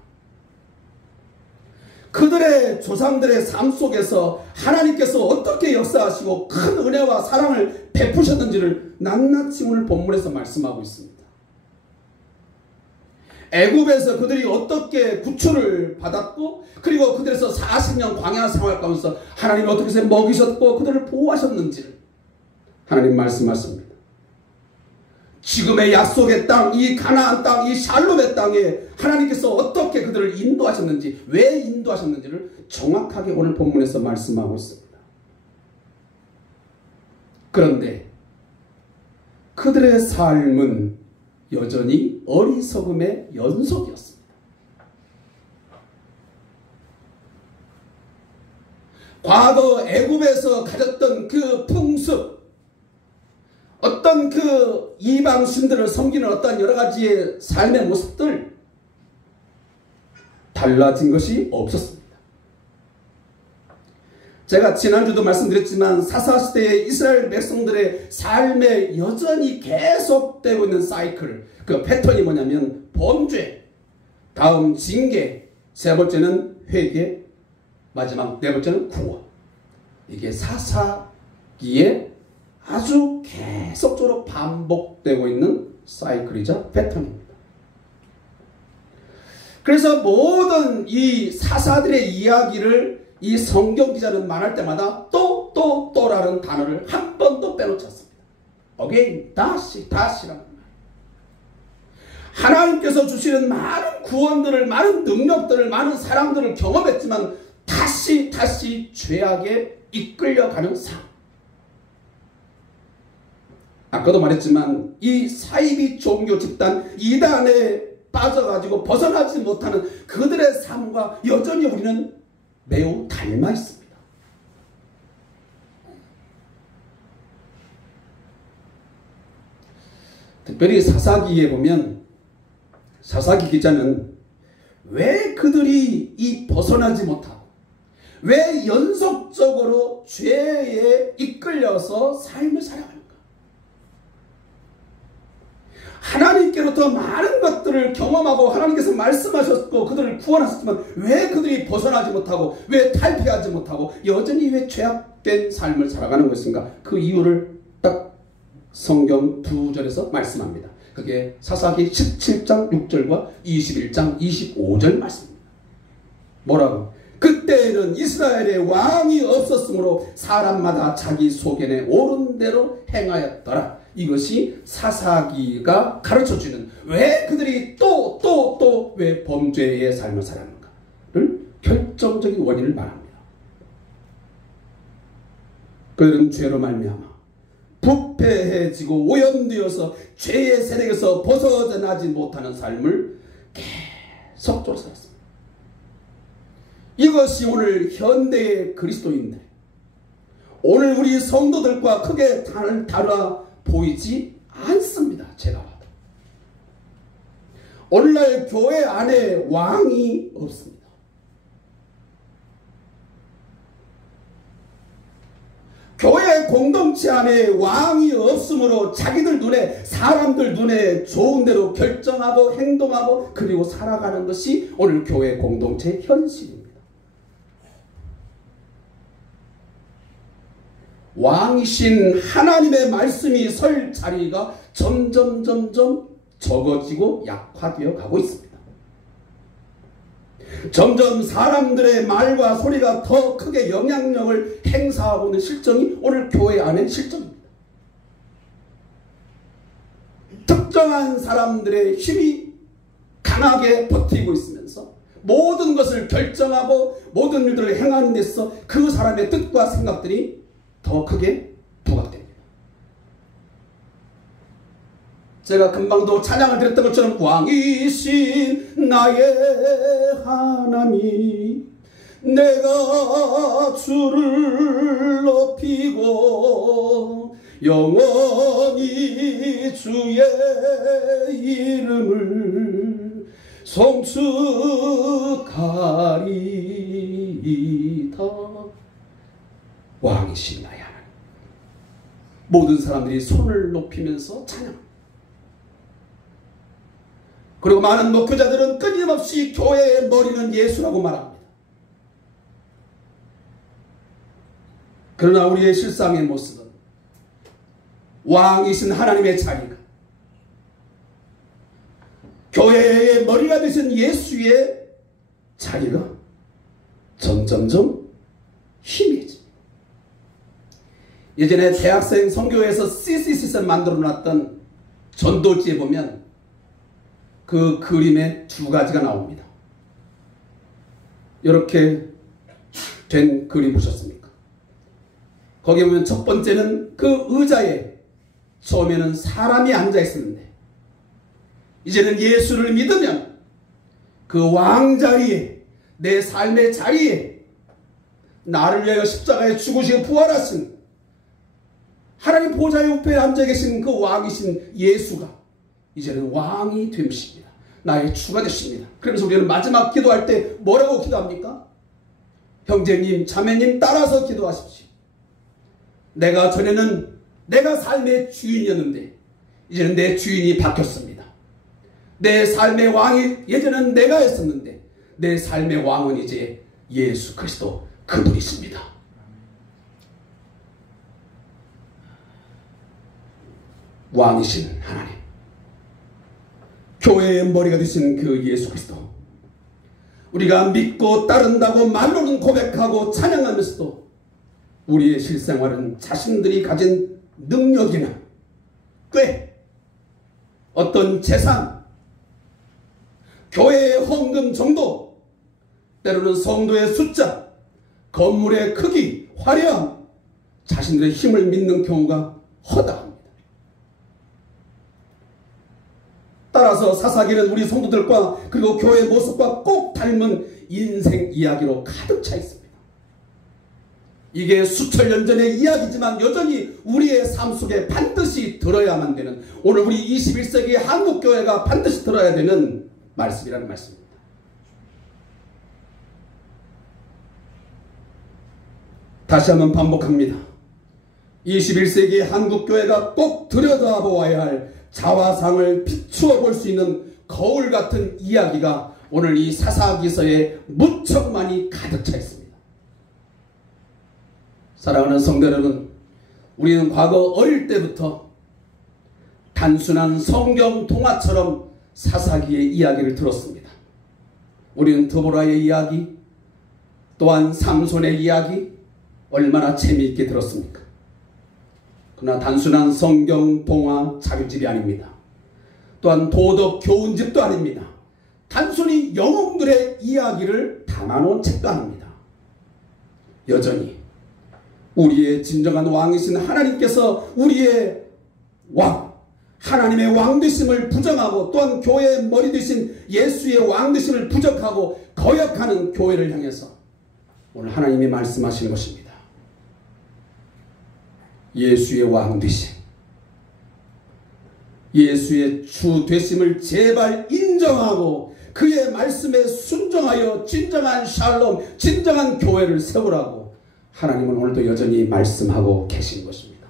그들의 조상들의 삶 속에서 하나님께서 어떻게 역사하시고 큰 은혜와 사랑을 베푸셨는지를 낱낱이 오늘 본문에서 말씀하고 있습니다. 애굽에서 그들이 어떻게 구출을 받았고, 그리고 그들에서 40년 광야 생활 가운데서 하나님이 어떻게 해서 먹이셨고 그들을 보호하셨는지를 하나님 말씀하십니다. 지금의 약속의 땅, 이 가나안 땅, 이 샬롬의 땅에 하나님께서 어떻게 그들을 인도하셨는지, 왜 인도하셨는지를 정확하게 오늘 본문에서 말씀하고 있습니다. 그런데 그들의 삶은 여전히 어리석음의 연속이었습니다. 과거 애굽에서 가졌던 그 풍습, 어떤 그 이방 신들을 섬기는 어떤 여러 가지의 삶의 모습들, 달라진 것이 없었습니다. 제가 지난주도 말씀드렸지만 사사시대의 이스라엘 백성들의 삶에 여전히 계속되고 있는 사이클, 그 패턴이 뭐냐면 범죄, 다음 징계, 세 번째는 회개, 마지막 네 번째는 구원. 이게 사사기에 아주 계속적으로 반복되고 있는 사이클이자 패턴입니다. 그래서 모든 이 사사들의 이야기를 이 성경 기자는 말할 때마다 또라는 단어를 한 번도 빼놓지 않습니다. again, 다시라는 말. 하나님께서 주시는 많은 구원들을, 많은 능력들을, 많은 사랑들을 경험했지만 다시 죄악에 이끌려가는 삶. 아까도 말했지만 이 사이비 종교 집단 이단에 빠져가지고 벗어나지 못하는 그들의 삶과 여전히 우리는 매우 닮아 있습니다. 특별히 사사기에 보면 사사기 기자는 왜 그들이 이 벗어나지 못하고 왜 연속적으로 죄에 이끌려서 삶을 살아가는가? 하나님께로부터 많은 것들을 경험하고 하나님께서 말씀하셨고 그들을 구원하셨지만 왜 그들이 벗어나지 못하고 왜 탈피하지 못하고 여전히 왜 죄악된 삶을 살아가는 것인가? 그 이유를 딱 성경 2절에서 말씀합니다. 그게 사사기 17장 6절과 21장 25절 말씀입니다. 뭐라고? 그때에는 이스라엘에 왕이 없었으므로 사람마다 자기 속견에 옳은 대로 행하였더라. 이것이 사사기가 가르쳐주는 왜 그들이 또 왜 범죄의 삶을 살았는가를 결정적인 원인을 말합니다. 그들은 죄로 말미암아 부패해지고 오염되어서 죄의 세력에서 벗어나지 못하는 삶을 계속적으로 살았습니다. 이것이 오늘 현대의 그리스도인들, 오늘 우리 성도들과 크게 달라 보이지 않습니다. 제가 봐도 오늘날 교회 안에 왕이 없습니다. 교회 공동체 안에 왕이 없으므로 자기들 눈에, 사람들 눈에 좋은 대로 결정하고 행동하고 그리고 살아가는 것이 오늘 교회 공동체의 현실입니다. 왕이신 하나님의 말씀이 설 자리가 점점 적어지고 약화되어 가고 있습니다. 점점 사람들의 말과 소리가 더 크게 영향력을 행사하고 있는 실정이 오늘 교회 안의 실정입니다. 특정한 사람들의 힘이 강하게 버티고 있으면서 모든 것을 결정하고 모든 일들을 행하는 데서 그 사람의 뜻과 생각들이 더 크게 부각됩니다. 제가 금방도 찬양을 드렸던 것처럼 왕이신 나의 하나님 내가 주를 높이고 영원히 주의 이름을 송축하리이다. 왕이신 나의 하나님. 모든 사람들이 손을 높이면서 찬양합니다. 그리고 많은 목회자들은 끊임없이 교회의 머리는 예수라고 말합니다. 그러나 우리의 실상의 모습은 왕이신 하나님의 자리가 교회의 머리가 되신 예수의 자리가 점점점 희미해집니다. 예전에 대학생 선교회에서 CCC에서 만들어놨던 전도지에 보면 그 그림에 두 가지가 나옵니다. 이렇게 된 그림 보셨습니까? 거기 보면 첫 번째는 그 의자에 처음에는 사람이 앉아 있었는데 이제는 예수를 믿으면 그 왕자리에 내 삶의 자리에 나를 위하여 십자가에 죽으시고 부활하신 하나님 보좌의 우편에 앉아 계신 그 왕이신 예수가 이제는 왕이 되십니다. 나의 주가 되십니다. 그러면서 우리는 마지막 기도할 때 뭐라고 기도합니까? 형제님, 자매님 따라서 기도하십시오. 내가 전에는 내가 삶의 주인이었는데 이제는 내 주인이 바뀌었습니다. 내 삶의 왕이 예전엔 내가 했었는데 내 삶의 왕은 이제 예수 그리스도 그분이십니다. 왕이신 하나님, 교회의 머리가 되신 그 예수 그리스도, 우리가 믿고 따른다고 말로는 고백하고 찬양하면서도 우리의 실생활은 자신들이 가진 능력이나 꽤 어떤 재산, 교회의 헌금 정도, 때로는 성도의 숫자, 건물의 크기, 화려함, 자신들의 힘을 믿는 경우가 허다합니다. 따라서 사사기는 우리 성도들과 그리고 교회의 모습과 꼭 닮은 인생 이야기로 가득 차 있습니다. 이게 수천 년 전의 이야기지만 여전히 우리의 삶 속에 반드시 들어야만 되는, 오늘 우리 21세기 한국교회가 반드시 들어야 되는 말씀이라는 말씀입니다. 다시 한번 반복합니다. 21세기 한국교회가 꼭 들여다보아야 할 자화상을 비추어 볼 수 있는 거울 같은 이야기가 오늘 이 사사기서에 무척 많이 가득 차 있습니다. 사랑하는 성도 여러분, 우리는 과거 어릴 때부터 단순한 성경 동화처럼 사사기의 이야기를 들었습니다. 우리는 드보라의 이야기, 또한 삼손의 이야기 얼마나 재미있게 들었습니까? 그러나 단순한 성경 동화 자료집이 아닙니다. 또한 도덕 교훈집도 아닙니다. 단순히 영웅들의 이야기를 담아놓은 책도 아닙니다. 여전히 우리의 진정한 왕이신 하나님께서 우리의 왕, 하나님의 왕되심을 부정하고 또한 교회의 머리 되신 예수의 왕되심을 부정하고 거역하는 교회를 향해서 오늘 하나님이 말씀하시는 것입니다. 예수의 왕 되심, 예수의 주 되심을 제발 인정하고 그의 말씀에 순종하여 진정한 샬롬, 진정한 교회를 세우라고 하나님은 오늘도 여전히 말씀하고 계신 것입니다.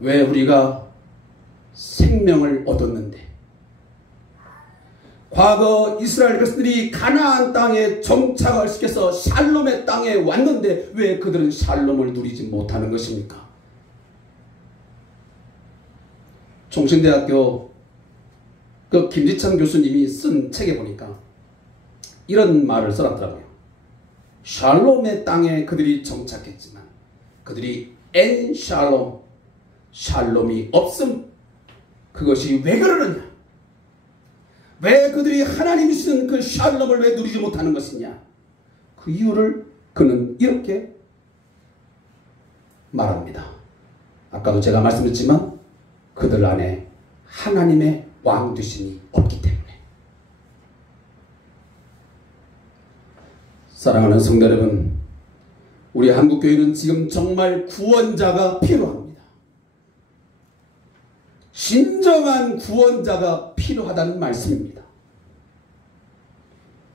왜 우리가 생명을 얻었는데, 과거 이스라엘 백성들이 가나안 땅에 정착을 시켜서 샬롬의 땅에 왔는데 왜 그들은 샬롬을 누리지 못하는 것입니까? 종신대학교 그 김지천 교수님이 쓴 책에 보니까 이런 말을 써놨더라고요. 샬롬의 땅에 그들이 정착했지만 그들이 엔 샬롬, 샬롬이 없음. 그것이 왜 그러느냐? 왜 그들이 하나님이 주신 그 샬롬을 왜 누리지 못하는 것이냐? 그 이유를 그는 이렇게 말합니다. 아까도 제가 말씀드렸지만 그들 안에 하나님의 왕되심이 없기 때문에. 사랑하는 성도 여러분, 우리 한국교회는 지금 정말 구원자가 필요합니다. 진정한 구원자가 필요하다는 말씀입니다.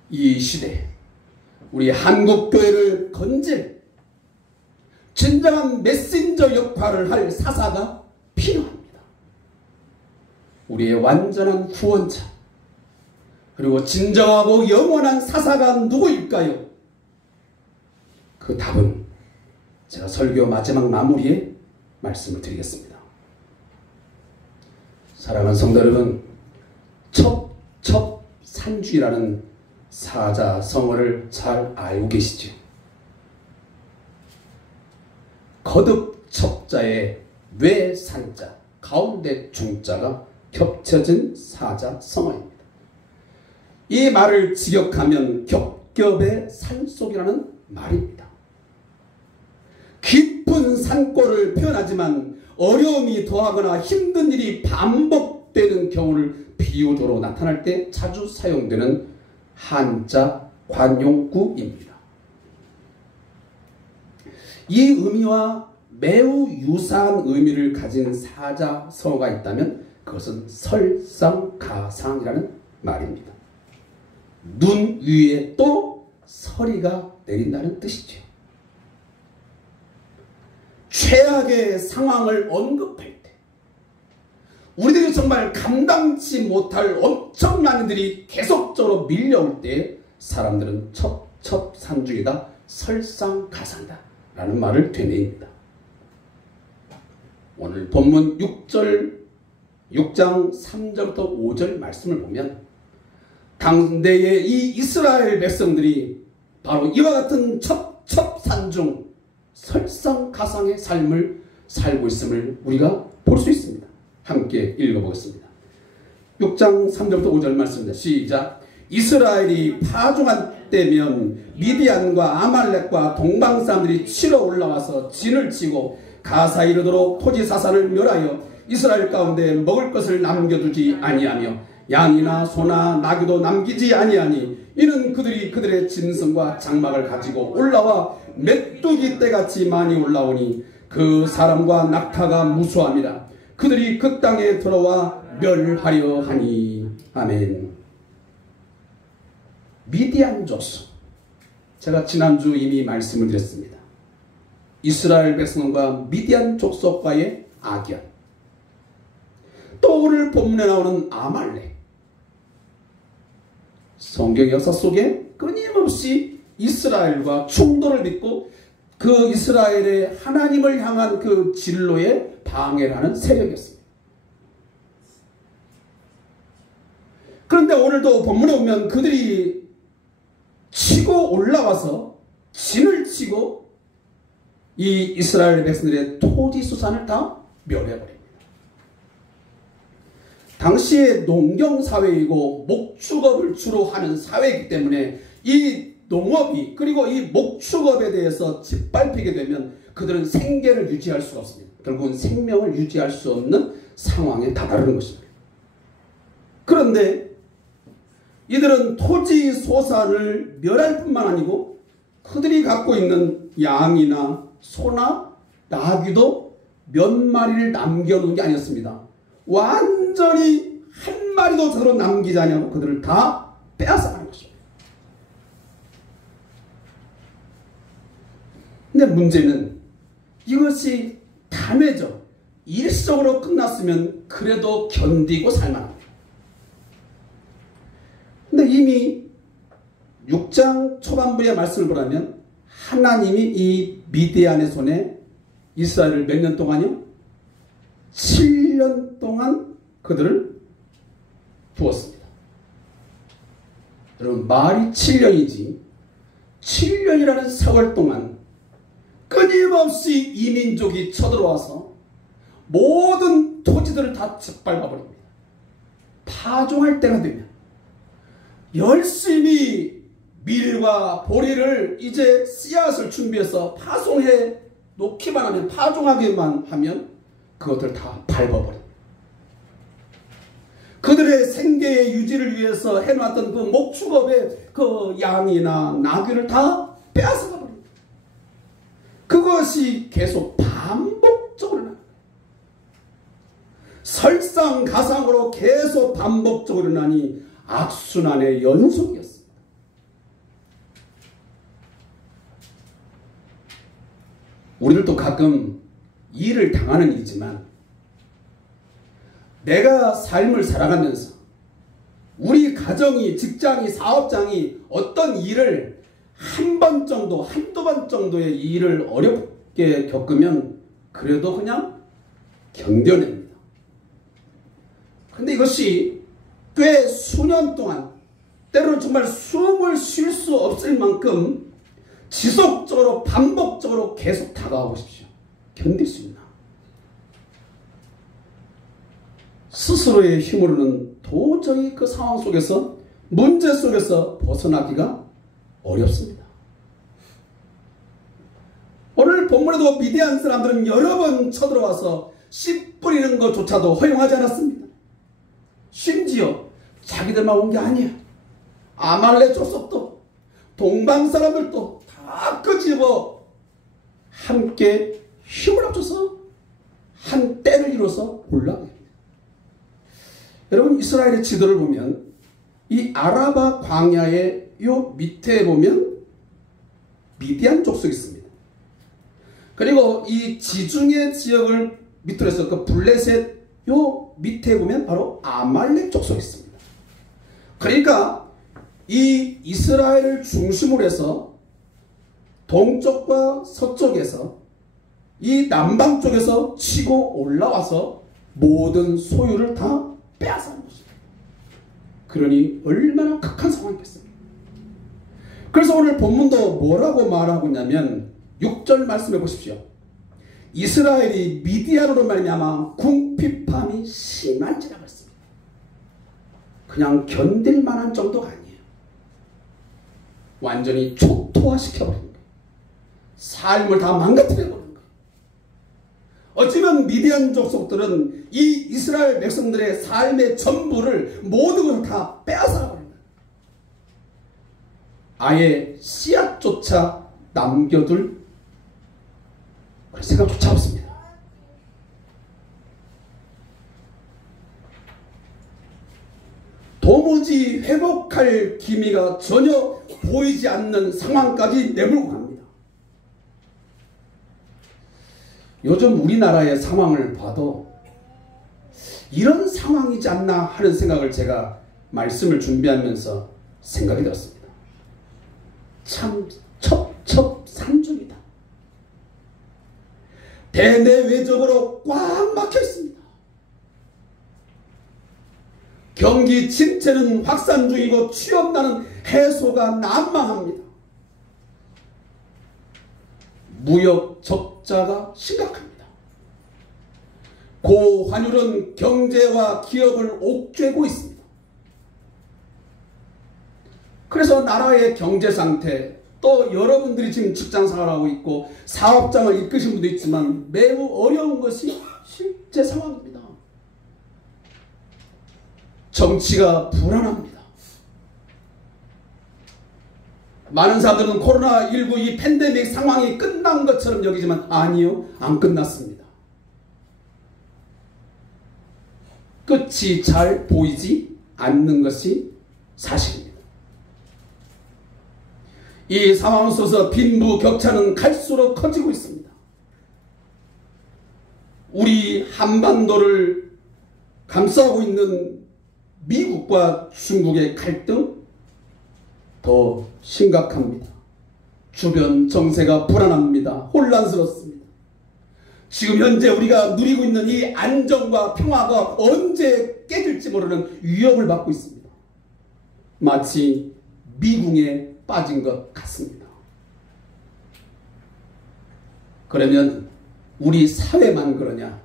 이 시대에 우리 한국교회를 건질 진정한 메신저 역할을 할 사사가 필요합니다. 우리의 완전한 구원자, 그리고 진정하고 영원한 사사가 누구일까요? 그 답은 제가 설교 마지막 마무리에 말씀을 드리겠습니다. 사랑하는 성도 여러분, 첩첩산주이라는 사자성어를 잘 알고 계시죠? 거듭 첩자의 외산자 가운데 중자가 겹쳐진 사자성어입니다. 이 말을 직역하면 겹겹의 산속이라는 말입니다. 깊은 산골을 표현하지만 어려움이 더하거나 힘든 일이 반복되는 경우를 비유도로 나타날 때 자주 사용되는 한자 관용구입니다. 이 의미와 매우 유사한 의미를 가진 사자성어가 있다면 그것은 설상가상이라는 말입니다. 눈 위에 또 서리가 내린다는 뜻이죠. 최악의 상황을 언급할 때 우리들이 정말 감당치 못할 엄청난 일들이 계속적으로 밀려올 때 사람들은 첩첩산중이다, 설상가상이다 라는 말을 되뇌입니다. 오늘 본문 6장 3절부터 5절 말씀을 보면 당대의 이 이스라엘 백성들이 바로 이와 같은 첩첩산중 설상가상의 삶을 살고 있음을 우리가 볼 수 있습니다. 함께 읽어보겠습니다. 6장 3절부터 5절 말씀입니다. 시작. 이스라엘이 파종한 때면 미디안과 아말렉과 동방 사람들이 치러 올라와서 진을 치고 가사에 이르도록 토지 사산을 멸하여 이스라엘 가운데 먹을 것을 남겨두지 아니하며 양이나 소나 나귀도 남기지 아니하니 이는 그들이 그들의 짐승과 장막을 가지고 올라와 메뚜기 떼같이 많이 올라오니 그 사람과 낙타가 무수함이라. 그들이 그 땅에 들어와 멸하려 하니. 아멘. 미디안 족속, 제가 지난주 이미 말씀을 드렸습니다. 이스라엘 백성과 미디안 족속과의 악연, 또 오늘 본문에 나오는 아말렉. 성경 역사 속에 끊임없이 이스라엘과 충돌을 빚고 그 이스라엘의 하나님을 향한 그 진로에 방해를 하는 세력이었습니다. 그런데 오늘도 본문에 보면 그들이 치고 올라와서 진을 치고 이 이스라엘 백성들의 토지 수산을 다 멸해버립니다. 당시의 농경사회이고 목축업을 주로 하는 사회이기 때문에 이 농업이, 그리고 이 목축업에 대해서 짓밟히게 되면 그들은 생계를 유지할 수가 없습니다. 결국은 생명을 유지할 수 없는 상황에 다다르는 것입니다. 그런데 이들은 토지 소산을 멸할 뿐만 아니고 그들이 갖고 있는 양이나 소나 나귀도 몇 마리를 남겨놓은 게 아니었습니다. 완전히 한 마리도 저로 남기지 않냐고 그들을 다 빼앗아가는 것입니다. 근데 문제는 이것이 단회적, 일시적으로 끝났으면 그래도 견디고 살만합니다. 근데 이미 6장 초반부의 말씀을 보라면 하나님이 이 미디안의 손에 이스라엘을 몇 년 동안요? 7년 동안 그들을 두었습니다. 여러분, 말이 7년이지 7년이라는 세월 동안 끊임없이 이민족이 쳐들어와서 모든 토지들을 다 짓밟아버립니다. 파종할 때가 되면 열심히 밀과 보리를 이제 씨앗을 준비해서 파송해 놓기만 하면, 파종하기만 하면 그것들 다 밟아버립니다. 그들의 생계의 유지를 위해서 해놨던 그 목축업의 그 양이나 나귀를 다 빼앗아가 버립니다. 그것이 계속 반복적으로 일어납니다. 설상가상으로 계속 반복적으로 일어나니 악순환의 연속이었습니다. 우리들도 가끔 일을 당하는 일이지만 내가 삶을 살아가면서 우리 가정이, 직장이, 사업장이 어떤 일을 한 번 정도, 한두 번 정도의 일을 어렵게 겪으면 그래도 그냥 견뎌냅니다. 근데 이것이 꽤 수년 동안, 때로는 정말 숨을 쉴 수 없을 만큼 지속적으로 반복적으로 계속 다가오고 싶죠. 견딜 수 있나? 스스로의 힘으로는 도저히 그 상황 속에서, 문제 속에서 벗어나기가 어렵습니다. 오늘 본문에도 미디안 사람들은 여러 번 쳐들어와서 씨 뿌리는 것조차도 허용하지 않았습니다. 심지어 자기들만 온 게 아니야. 아말렉 족속도, 동방 사람들도 다 끄집어 함께 힘을 합쳐서 한 떼를 이뤄서 올라가게 합니다. 여러분, 이스라엘의 지도를 보면 이 아라바 광야의 요 밑에 보면 미디안 족속이 있습니다. 그리고 이 지중해 지역을 밑으로 해서 그 블레셋 요 밑에 보면 바로 아말렉 족속이 있습니다. 그러니까 이 이스라엘을 중심으로 해서 동쪽과 서쪽에서 이 남방 쪽에서 치고 올라와서 모든 소유를 다 빼앗아간 것입니다. 그러니 얼마나 극한 상황이겠습니까? 그래서 오늘 본문도 뭐라고 말하고 있냐면 6절 말씀해 보십시오. 이스라엘이 미디안으로 말미암아 궁핍함이 심한지라 그랬습니다. 그냥 견딜 만한 정도가 아니에요. 완전히 초토화시켜버린 거예요. 삶을 다 망가뜨려버린 거예요. 어쩌면 미디안 족속들은 이 이스라엘 백성들의 삶의 전부를, 모든 것을 다 빼앗아버린 거예요. 아예 씨앗조차 남겨둘 생각조차 없습니다. 도무지 회복할 기미가 전혀 보이지 않는 상황까지 내몰고 갑니다. 요즘 우리나라의 상황을 봐도 이런 상황이지 않나 하는 생각을 제가 말씀을 준비하면서 생각이 들었습니다. 참 첩첩산중이다. 대내외적으로 꽉 막혀 있습니다. 경기 침체는 확산 중이고 취업난은 해소가 난망합니다. 무역 적자가 심각합니다. 고환율은 경제와 기업을 옥죄고 있습니다. 그래서 나라의 경제 상태, 또 여러분들이 지금 직장 생활하고 있고 사업장을 이끄신 분도 있지만 매우 어려운 것이 실제 상황입니다. 정치가 불안합니다. 많은 사람들은 코로나19 이 팬데믹 상황이 끝난 것처럼 여기지만 아니요, 안 끝났습니다. 끝이 잘 보이지 않는 것이 사실입니다. 이 상황 속에서 빈부격차는 갈수록 커지고 있습니다. 우리 한반도를 감싸고 있는 미국과 중국의 갈등 더 심각합니다. 주변 정세가 불안합니다. 혼란스럽습니다. 지금 현재 우리가 누리고 있는 이 안정과 평화가 언제 깨질지 모르는 위협을 받고 있습니다. 마치 미궁에 빠진 것 같습니다. 그러면 우리 사회만 그러냐?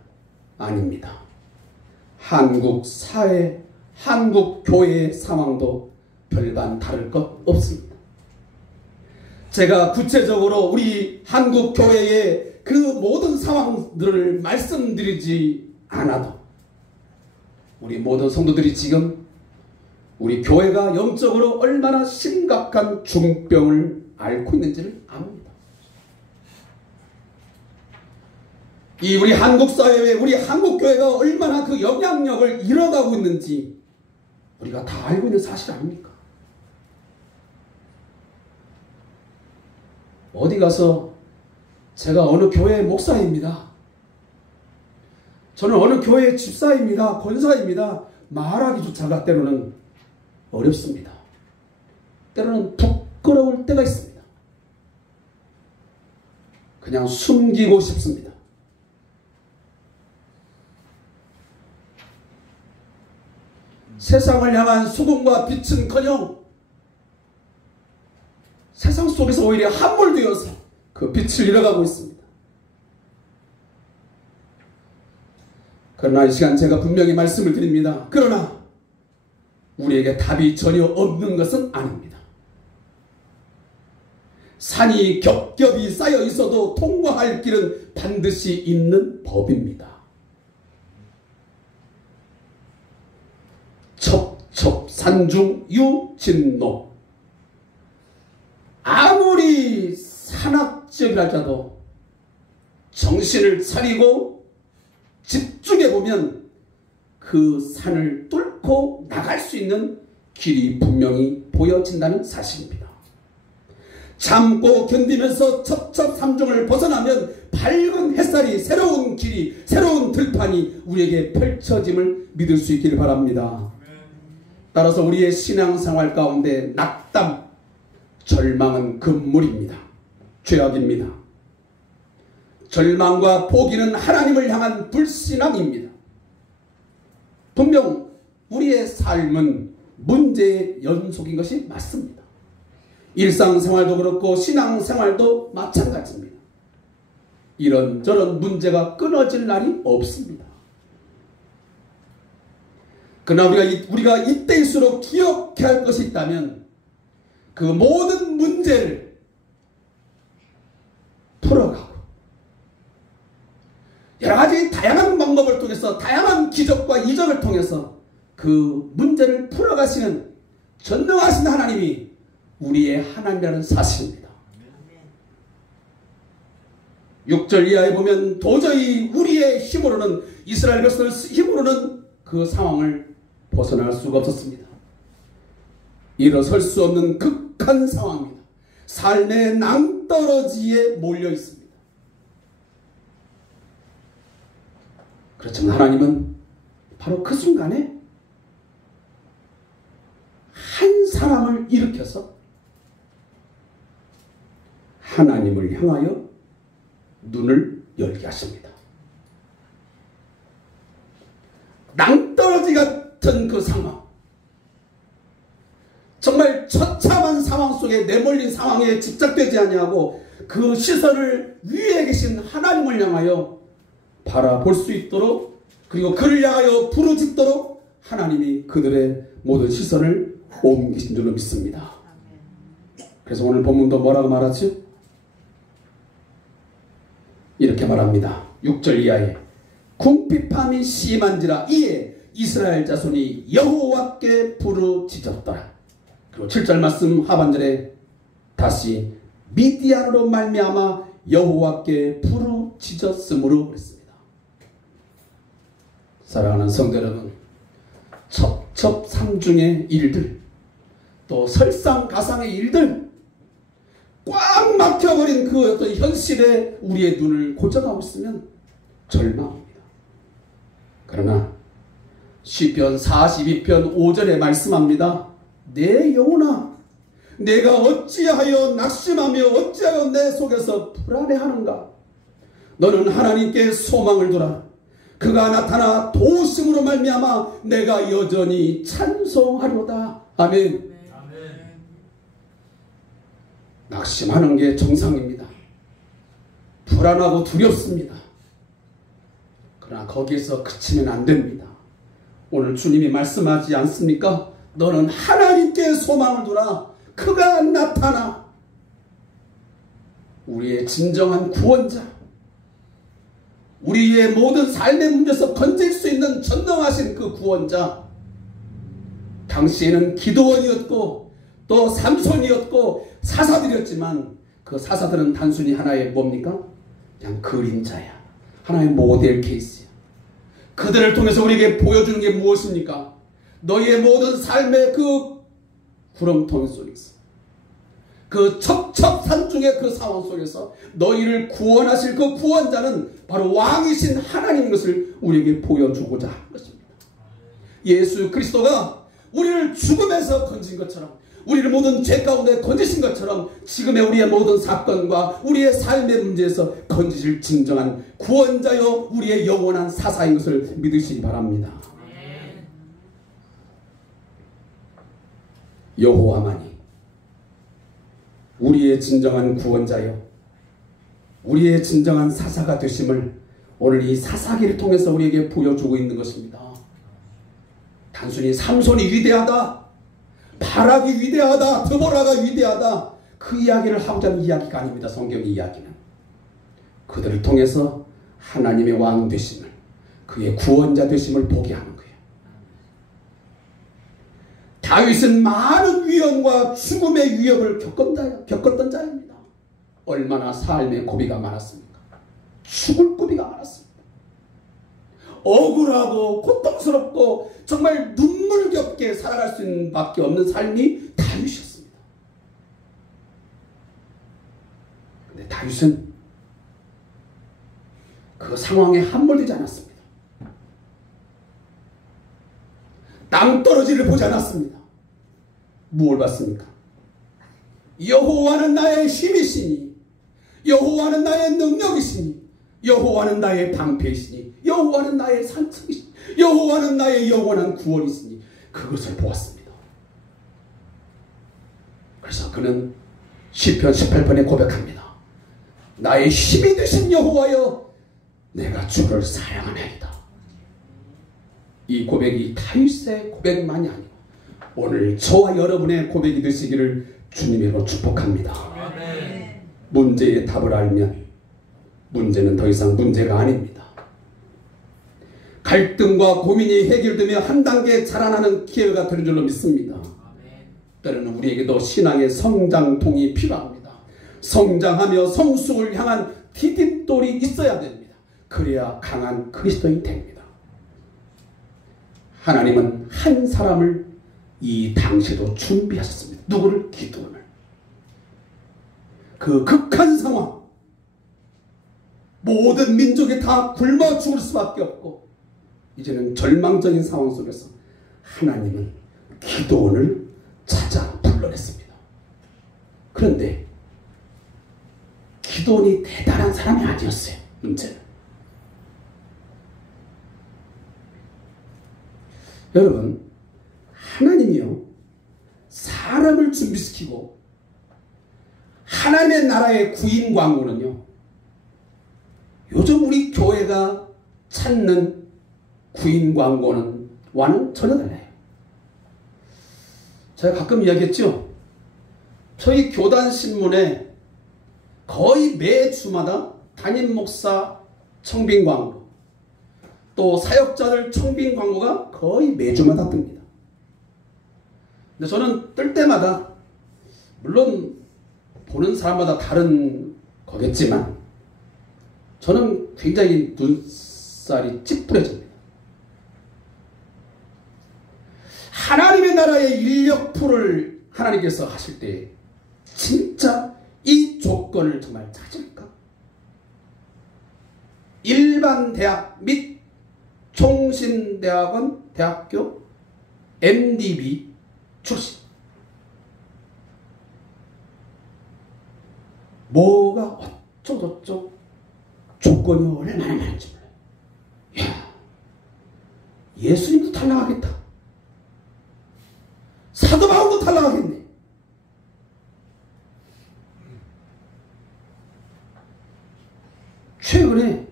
아닙니다. 한국 사회, 한국 교회의 상황도 별반 다를 것 없습니다. 제가 구체적으로 우리 한국 교회의 그 모든 상황들을 말씀드리지 않아도 우리 모든 성도들이 지금 우리 교회가 영적으로 얼마나 심각한 중병을 앓고 있는지를 압니다. 이 우리 한국 사회에 우리 한국 교회가 얼마나 그 영향력을 잃어가고 있는지 우리가 다 알고 있는 사실 아닙니까? 어디 가서 제가 어느 교회 목사입니다. 저는 어느 교회 집사입니다. 권사입니다. 말하기조차가 때로는 어렵습니다. 때로는 부끄러울 때가 있습니다. 그냥 숨기고 싶습니다. 세상을 향한 소금과 빛은커녕 세상 속에서 오히려 함몰되어서 그 빛을 잃어가고 있습니다. 그러나 이 시간 제가 분명히 말씀을 드립니다. 그러나 우리에게 답이 전혀 없는 것은 아닙니다. 산이 겹겹이 쌓여 있어도 통과할 길은 반드시 있는 법입니다. 첩첩산중 유진노. 아무리 산악지역이라도 정신을 차리고 집중해보면 그 산을 뚫고 나갈 수 있는 길이 분명히 보여진다는 사실입니다. 참고 견디면서 첩첩산중을 벗어나면 밝은 햇살이, 새로운 길이, 새로운 들판이 우리에게 펼쳐짐을 믿을 수 있기를 바랍니다. 따라서 우리의 신앙생활 가운데 낙담, 절망은 금물입니다. 죄악입니다. 절망과 포기는 하나님을 향한 불신앙입니다. 분명 우리의 삶은 문제의 연속인 것이 맞습니다. 일상생활도 그렇고 신앙생활도 마찬가지입니다. 이런저런 문제가 끊어질 날이 없습니다. 그러나 우리가 이때일수록 기억해야 할 것이 있다면 그 모든 문제를 풀어가고 여러 가지 다양한 방법을 통해서 다양한 기적과 이적을 통해서 그 문제를 풀어가시는 전능하신 하나님이 우리의 하나님이라는 사실입니다. 6절 이하에 보면 도저히 우리의 힘으로는 이스라엘 백성의 힘으로는 그 상황을 벗어날 수가 없었습니다. 일어설 수 없는 극한 상황입니다. 삶의 낭떠러지에 몰려 있습니다. 그렇지만 하나님은 바로 그 순간에 한 사람을 일으켜서 하나님을 향하여 눈을 열게 하십니다. 낭떠러지 같은 그 상황, 정말 처참한 상황 속에 내몰린 상황에 집착되지 아니하고 그 시선을 위에 계신 하나님을 향하여 바라볼 수 있도록, 그리고 그를 향하여 부르짖도록 하나님이 그들의 모든 시선을 옮기신 줄로 믿습니다. 그래서 오늘 본문도 뭐라고 말하죠? 이렇게 말합니다. 6절 이하에 궁핍함이 심한지라 이에 이스라엘 자손이 여호와께 부르짖었더라. 그리고 7절 말씀 하반절에 다시 미디안으로 말미암아 여호와께 부르짖었으므로 그랬습니다. 사랑하는 성도 여러분, 첩첩산중의 일들, 또 설상가상의 일들, 꽉 막혀버린 그 어떤 현실에 우리의 눈을 고정하고 있으면 절망합니다. 그러나 시편 42편 5절에 말씀합니다. 내 영혼아, 내가 어찌하여 낙심하며 어찌하여 내 속에서 불안해하는가? 너는 하나님께 소망을 두라. 그가 나타나 도우심으로 말미암아 내가 여전히 찬송하려다. 아멘. 낙심하는 게 정상입니다. 불안하고 두렵습니다. 그러나 거기에서 그치면 안 됩니다. 오늘 주님이 말씀하지 않습니까? 너는 하나님께 소망을 두라. 그가 나타나. 우리의 진정한 구원자, 우리의 모든 삶의 문제에서 건질 수 있는 전능하신 그 구원자. 당시에는 기도원이었고 또 삼손이었고 사사들이었지만 그 사사들은 단순히 하나의 뭡니까? 그냥 그림자야. 하나의 모델 케이스야. 그들을 통해서 우리에게 보여주는 게 무엇입니까? 너희의 모든 삶의 그 구렁텅이 속에서, 그 첩첩산중의 그 상황 속에서 너희를 구원하실 그 구원자는 바로 왕이신 하나님인 것을 우리에게 보여주고자 한 것입니다. 예수 그리스도가 우리를 죽음에서 건진 것처럼, 우리를 모든 죄 가운데 건지신 것처럼 지금의 우리의 모든 사건과 우리의 삶의 문제에서 건지실 진정한 구원자요 우리의 영원한 사사인 것을 믿으시기 바랍니다. 여호와만이 우리의 진정한 구원자요 우리의 진정한 사사가 되심을 오늘 이 사사기를 통해서 우리에게 보여주고 있는 것입니다. 단순히 삼손이 위대하다, 바락이 위대하다, 드보라가 위대하다, 그 이야기를 하고자 하는 이야기가 아닙니다. 성경의 이야기는 그들을 통해서 하나님의 왕 되심을, 그의 구원자 되심을 보게 하는 거예요. 다윗은 많은 위험과 죽음의 위협을 겪었던 자입니다. 얼마나 삶의 고비가 많았습니까? 죽을 고비가 많았습니다. 억울하고 고통스럽고 정말 눈물겹게 살아갈 수 있는 밖에 없는 삶이 다윗이었습니다. 근데 다윗은 그 상황에 함몰되지 않았습니다. 땅떨어지를 보지 않았습니다. 무엇을 봤습니까? 여호와는 나의 힘이시니, 여호와는 나의 능력이시니, 여호와는 나의 방패이시니, 여호와는 나의 산청이시니, 여호와는 나의 영원한 구원이시니, 그것을 보았습니다. 그래서 그는 시편 18편에 고백합니다. 나의 힘이 되신 여호와여, 내가 주를 사랑하나이다. 이 고백이 다윗의 고백만이 아니고 오늘 저와 여러분의 고백이 되시기를 주님으로 축복합니다. 아멘. 문제의 답을 알면 문제는 더 이상 문제가 아닙니다. 갈등과 고민이 해결되며 한 단계 자라나는 기회가 되는 줄로 믿습니다. 때로는 우리에게도 신앙의 성장통이 필요합니다. 성장하며 성숙을 향한 디딤돌이 있어야 됩니다. 그래야 강한 그리스도인이 됩니다. 하나님은 한 사람을 이 당시에도 준비하셨습니다. 누구를? 기드온을. 그 극한 상황, 모든 민족이 다 굶어 죽을 수밖에 없고 이제는 절망적인 상황 속에서 하나님은 기드온을 찾아 불러냈습니다. 그런데 기드온이 대단한 사람이 아니었어요. 문제는 여러분, 하나님이요 사람을 준비시키고 하나님의 나라의 구인 광고는요 요즘 우리 교회가 찾는 구인 광고는 와는 전혀 달라요. 제가 가끔 이야기했죠. 저희 교단 신문에 거의 매 주마다 담임 목사 청빙 광고, 또 사역자들 청빙 광고가 거의 매주마다 뜹니다. 근데 저는 뜰 때마다 물론 보는 사람마다 다른 거겠지만 저는 굉장히 눈살이 찌푸려집니다. 하나님의 나라의 인력풀을 하나님께서 하실 때 진짜 이 조건을 정말 찾을까? 일반 대학 및 총신대학원 대학교 MDB 출신, 뭐가 어쩌고저쩌고 조건이 조건이 얼마나 많은지 몰라요. 야, 예수님도 탈락하겠다. 사도 바울도 탈락하겠네. 최근에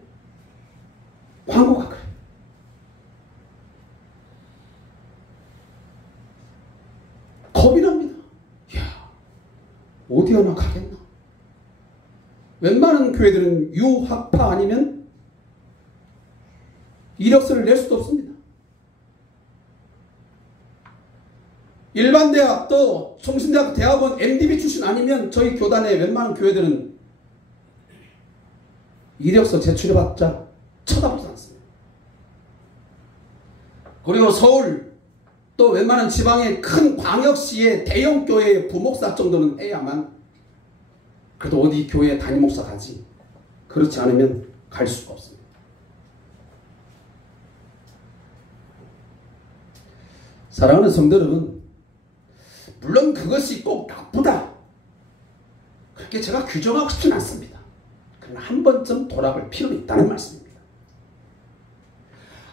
광고가 그래. 겁이 납니다. 야, 어디 하나 가겠나? 웬만한 교회들은 유학파 아니면 이력서를 낼 수도 없습니다. 일반 대학 또 성신대학 대학원 MDB 출신 아니면 저희 교단의 웬만한 교회들은 이력서 제출해봤자 쳐다보지 않습니다. 그리고 서울 또 웬만한 지방의 큰 광역시의 대형 교회의 부목사 정도는 해야만 그래도 어디 교회 담임 목사 가지. 그렇지 않으면 갈 수가 없습니다. 사랑하는 성도 여러분, 물론 그것이 꼭 나쁘다 그렇게 제가 규정하고 싶지는 않습니다. 그러나 한 번쯤 돌아볼 필요는 있다는 말씀입니다.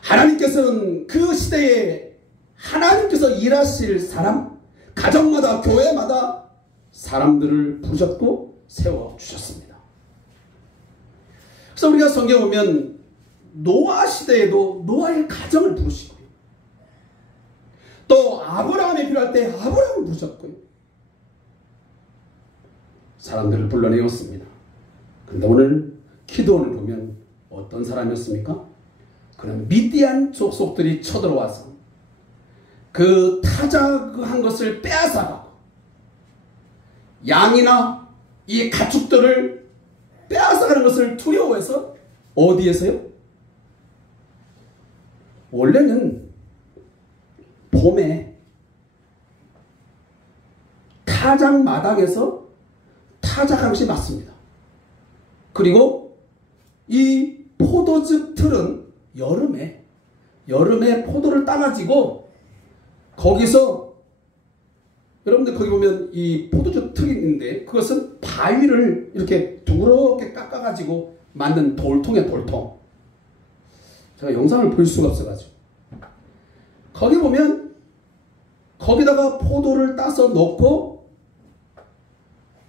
하나님께서는 그 시대에 하나님께서 일하실 사람, 가정마다 교회마다 사람들을 부르셨고 세워주셨습니다. 그래서 우리가 성경에 보면 노아 시대에도 노아의 가정을 부르시고요. 또 아브라함이 필요할 때 아브라함을 부르셨고요. 사람들을 불러내었습니다. 그런데 오늘 기드온을 보면 어떤 사람이었습니까? 그는 미디안 족속들이 쳐들어와서 그 타작한 것을 빼앗아가고 양이나 이 가축들을 빼앗아가는 것을 두려워해서 어디에서요? 원래는 봄에 타작 마당에서 타작한 것이 맞습니다. 그리고 이 포도즙 틀은 여름에 포도를 따가지고 거기서 여러분들 거기 보면 이 포도즙 틀이 있는데 그것은 바위를 이렇게 둥그렇게 깎아가지고 만든 돌통이에요. 돌통. 제가 영상을 볼 수가 없어가지고 거기 보면 거기다가 포도를 따서 넣고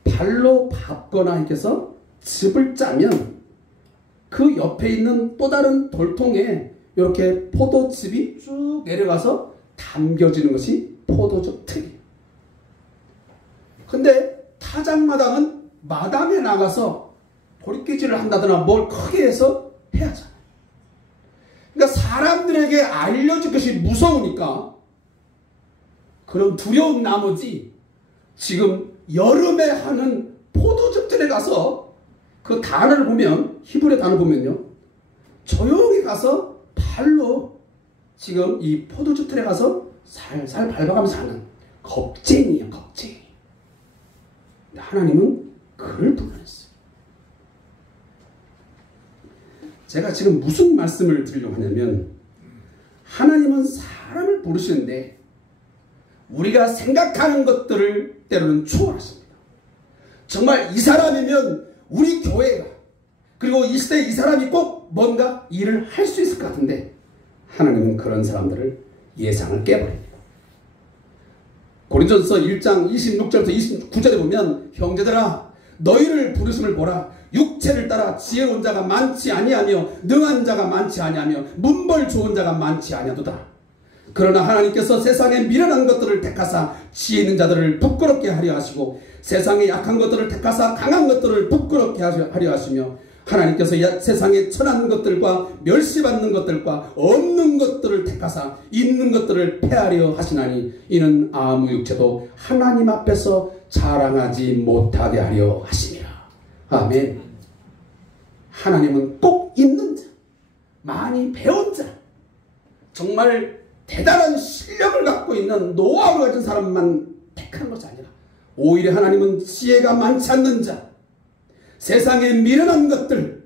발로 밟거나 이렇게 해서 즙을 짜면 그 옆에 있는 또 다른 돌통에 이렇게 포도즙이 쭉 내려가서 담겨지는 것이 포도즙 틀이에요. 근데 타작마당은 마당에 나가서 돌기질을 한다거나 뭘 크게 해서 해야 하잖아요. 그러니까 사람들에게 알려질 것이 무서우니까 그런 두려운 나머지 지금 여름에 하는 포도즙들에 가서 그 단어를 보면 히브리 단어 보면요 조용히 가서 발로 지금 이 포도즙들에 가서 살살 밟아가면서 하는 겁쟁이에요. 겁쟁이. 하나님은 그를 불러냈어요. 제가 지금 무슨 말씀을 드리려고 하냐면 하나님은 사람을 부르시는데 우리가 생각하는 것들을 때로는 초월하십니다. 정말 이 사람이면 우리 교회가 그리고 이 시대에 이 사람이 꼭 뭔가 일을 할 수 있을 것 같은데 하나님은 그런 사람들을 예상을 깨버립니다. 고린도전서 1장 26절부터 29절에 보면 형제들아 너희를 부르심을 보라. 육체를 따라 지혜로운 자가 많지 아니하며 능한 자가 많지 아니하며 문벌 좋은 자가 많지 아니하도다. 그러나 하나님께서 세상에 미련한 것들을 택하사 지혜 있는 자들을 부끄럽게 하려 하시고 세상에 약한 것들을 택하사 강한 것들을 부끄럽게 하려 하시며 하나님께서 세상에 천한 것들과 멸시받는 것들과 없는 것들을 택하사 있는 것들을 폐하려 하시나니 이는 아무 육체도 하나님 앞에서 자랑하지 못하게 하려 하심이라. 아멘. 하나님은 꼭 있는 자, 많이 배운 자, 정말 대단한 실력을 갖고 있는 노하우를 가진 사람만 택하는 것이 아니라 오히려 하나님은 지혜가 많지 않는 자, 세상에 미련한 것들,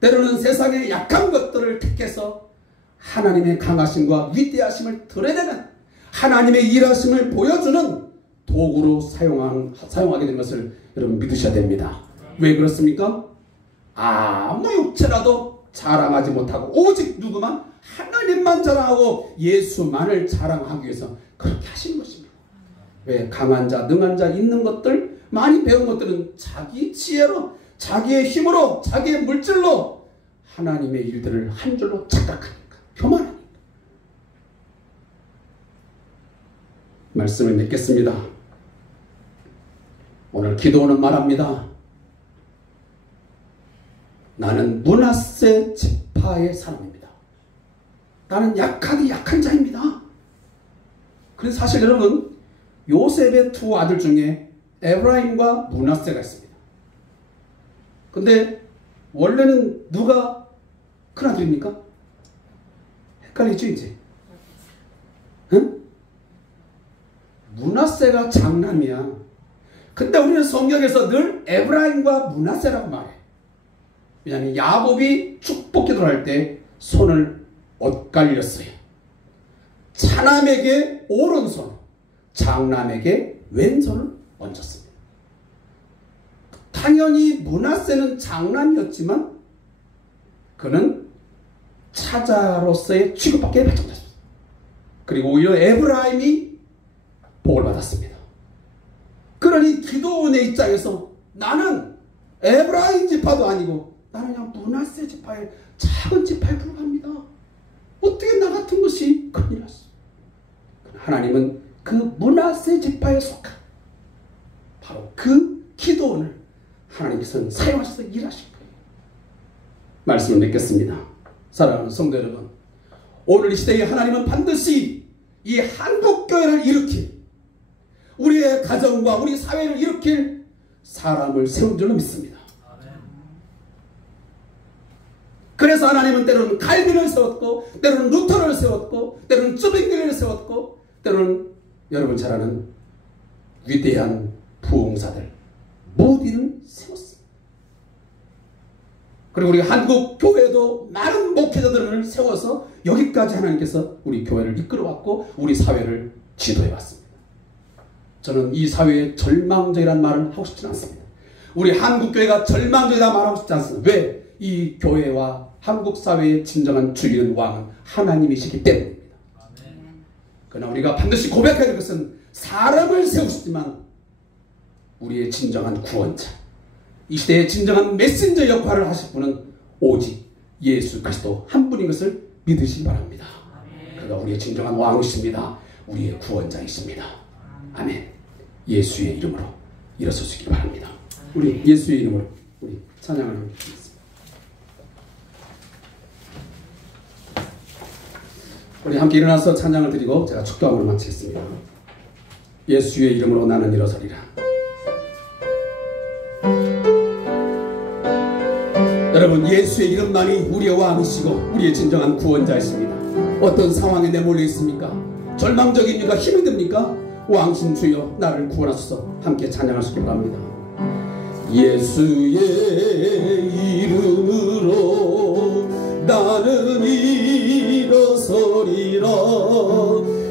때로는 세상에 약한 것들을 택해서 하나님의 강하심과 위대하심을 드러내는 하나님의 일하심을 보여주는 도구로 사용하게 된 것을 여러분 믿으셔야 됩니다. 왜 그렇습니까? 아무 육체라도 자랑하지 못하고 오직 누구만? 하나님만 자랑하고 예수만을 자랑하기 위해서 그렇게 하시는 것입니다. 왜? 강한 자, 능한 자 있는 것들, 많이 배운 것들은 자기 지혜로, 자기의 힘으로, 자기의 물질로 하나님의 일들을 한 줄로 착각하니까, 교만하니까. 말씀을 맺겠습니다. 오늘 기도는 말합니다. 나는 므낫세 지파의 사람입니다. 나는 약한 자입니다. 그래서 사실 여러분, 요셉의 두 아들 중에 에브라임과 므낫세가 있습니다. 근데 원래는 누가 큰아들입니까? 헷갈리죠 이제? 응? 므낫세가 장남이야. 근데 우리는 성경에서 늘 에브라임과 므낫세라고 말해. 왜냐하면 야곱이 축복 기도를 할 때 손을 엇갈렸어요. 차남에게 오른손, 장남에게 왼손을 얹었습니다. 당연히 므낫세는 장남이었지만 그는 차자로서의 취급밖에 받지 못했습니다. 그리고 오히려 에브라임이 복을 받았습니다. 그러니 기도원의 입장에서 나는 에브라임 지파도 아니고 나는 그냥 므낫세 지파의 작은 지파에 불과합니다. 어떻게 나 같은 것이 큰일 났어. 하나님은 그 므낫세 지파에 속한 바로 그 기도원을 하나님께서는 사용하셔서 일하실 거예요. 말씀을 맺겠습니다. 사랑하는 성도 여러분, 오늘 이 시대에 하나님은 반드시 이 한국교회를 일으킬, 우리의 가정과 우리 사회를 일으킬 사람을 세운 줄로 믿습니다. 그래서 하나님은 때로는 갈빈을 세웠고, 때로는 루터를 세웠고, 때로는 쯔빙글을 세웠고, 때로는 여러분 잘 아는 위대한 부흥사들 모디를 세웠습니다. 그리고 우리 한국 교회도 많은 목회자들을 세워서 여기까지 하나님께서 우리 교회를 이끌어왔고 우리 사회를 지도해왔습니다. 저는 이 사회의 절망적이라는 말을 하고 싶지 않습니다. 우리 한국 교회가 절망적이다 말하고 싶지 않습니다. 왜? 이 교회와 한국 사회의 진정한 주인은 왕은 하나님이시기 때문입니다. 그러나 우리가 반드시 고백해야 될 것은 사람을 세우시지만 우리의 진정한 구원자, 이 시대의 진정한 메신저 역할을 하실 분은 오직 예수 그리스도 한 분인 것을 믿으시기 바랍니다. 그가 우리의 진정한 왕이십니다. 우리의 구원자이십니다. 아멘. 예수의 이름으로 일어서시기 바랍니다. 우리 예수의 이름으로 우리 찬양을 하겠습니다. 우리 함께 일어나서 찬양을 드리고 제가 축도함으로 마치겠습니다. 예수의 이름으로 나는 일어서리라. 여러분, 예수의 이름만이 우리의 왕이시고 우리의 진정한 구원자이십니다. 어떤 상황에 내몰려 있습니까? 절망적입니까? 힘이 듭니까? 왕신 주여 나를 구원하소서. 함께 찬양하시기 바랍니다. 예수의 이름으로 나는 일어서리라.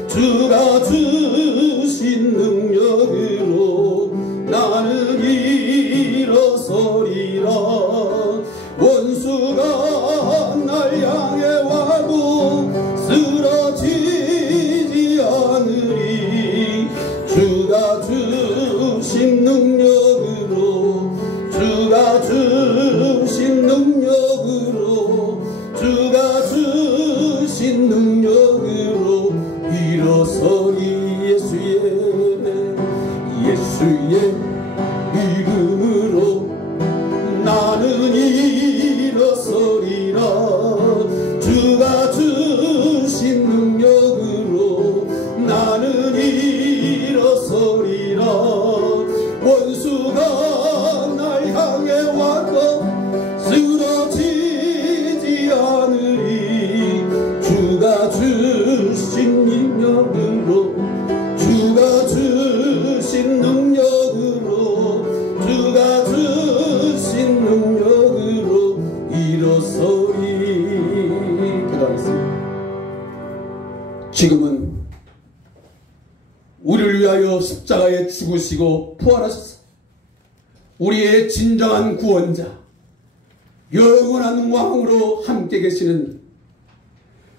주가 주신 능력으로 나는 일어서리라. 원수가 날 향해 와도 쓰러지지 않으리. 주가 주신 능력으로, 주가 주신 능력으로, 주가 주신 능력으로 일어서리. 예수의 이름으로 나는 일어서리라. 주가 주신 능력으로 나는 일어서리라. 원수가 날 향해 와도 쓰러지지 않으리. 주가 주신 능력으로, 주가 주신 능력으로, 주가 주신 능력으로 일어서리. 기도하겠습니다. 지금은 우리를 위하여 십자가에 죽으시고 부활하셔서 우리의 진정한 구원자, 영원한 왕으로 함께 계시는,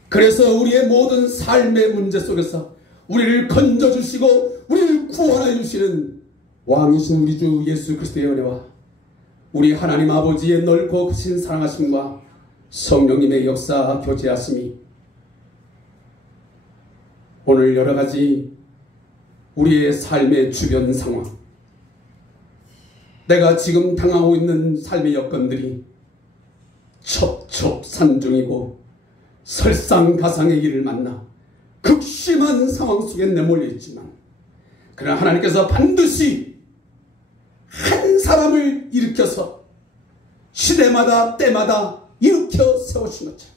그래서 우리의 모든 삶의 문제 속에서 우리를 건져주시고 우리를 구원하여 주시는 왕이신 우리 주 예수 그리스도의 은혜와 우리 하나님 아버지의 넓고 크신 사랑하심과 성령님의 역사 교제하심이 오늘 여러가지 우리의 삶의 주변 상황, 내가 지금 당하고 있는 삶의 여건들이 첩첩산중이고 설상가상의 길을 만나 극심한 상황 속에 내몰려 있지만, 그러나 하나님께서 반드시 한 사람을 일으켜서 시대마다 때마다 일으켜 세우신 것처럼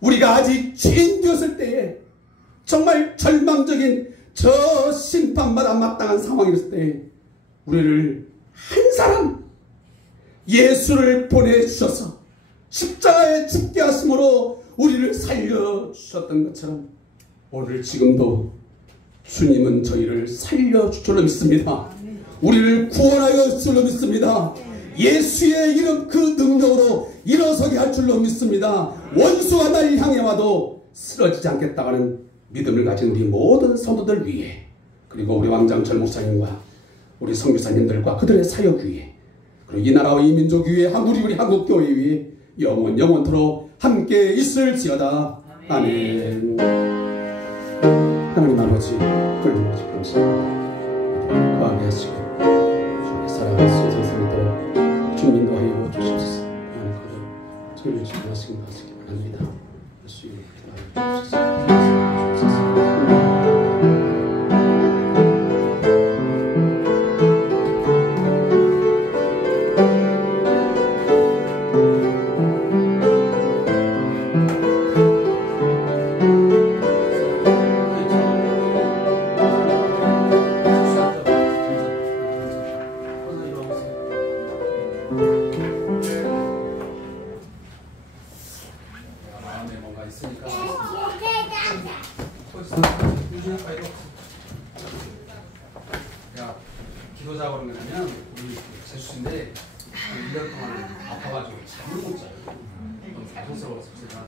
우리가 아직 죄인 되었을 때에, 정말 절망적인 저 심판마다 마땅한 상황이었을 때에 우리를 한 사람 예수를 보내주셔서 십자가에 죽게 하심으로 우리를 살려주셨던 것처럼 오늘 지금도 주님은 저희를 살려줄 줄로 믿습니다. 우리를 구원하여 줄 줄로 믿습니다. 예수의 이름 그 능력으로 일어서게 할 줄로 믿습니다. 원수가 날 향해 와도 쓰러지지 않겠다는 믿음을 가진 우리 모든 성도들 위해, 그리고 우리 왕장철 목사님과 우리 선교사님들과 그들의 사역 위에, 그리고 이 나라와 이 민족 위에, 우리 한국 교회 위에 영원토록 함께 있을지어다. 아멘. 하나님 아버지, 끊임없이 감사합니다. 거하게 하시고 주의 살아갈 수 있는 세상이 있도록 주님 인도하여 주시옵소서. 하나님 가족 저희를 지켜하시기 바랍니다. 예수 이름으로 기도하여 주옵소서. 기도자고 그러면 우리 제수인데 1년 동안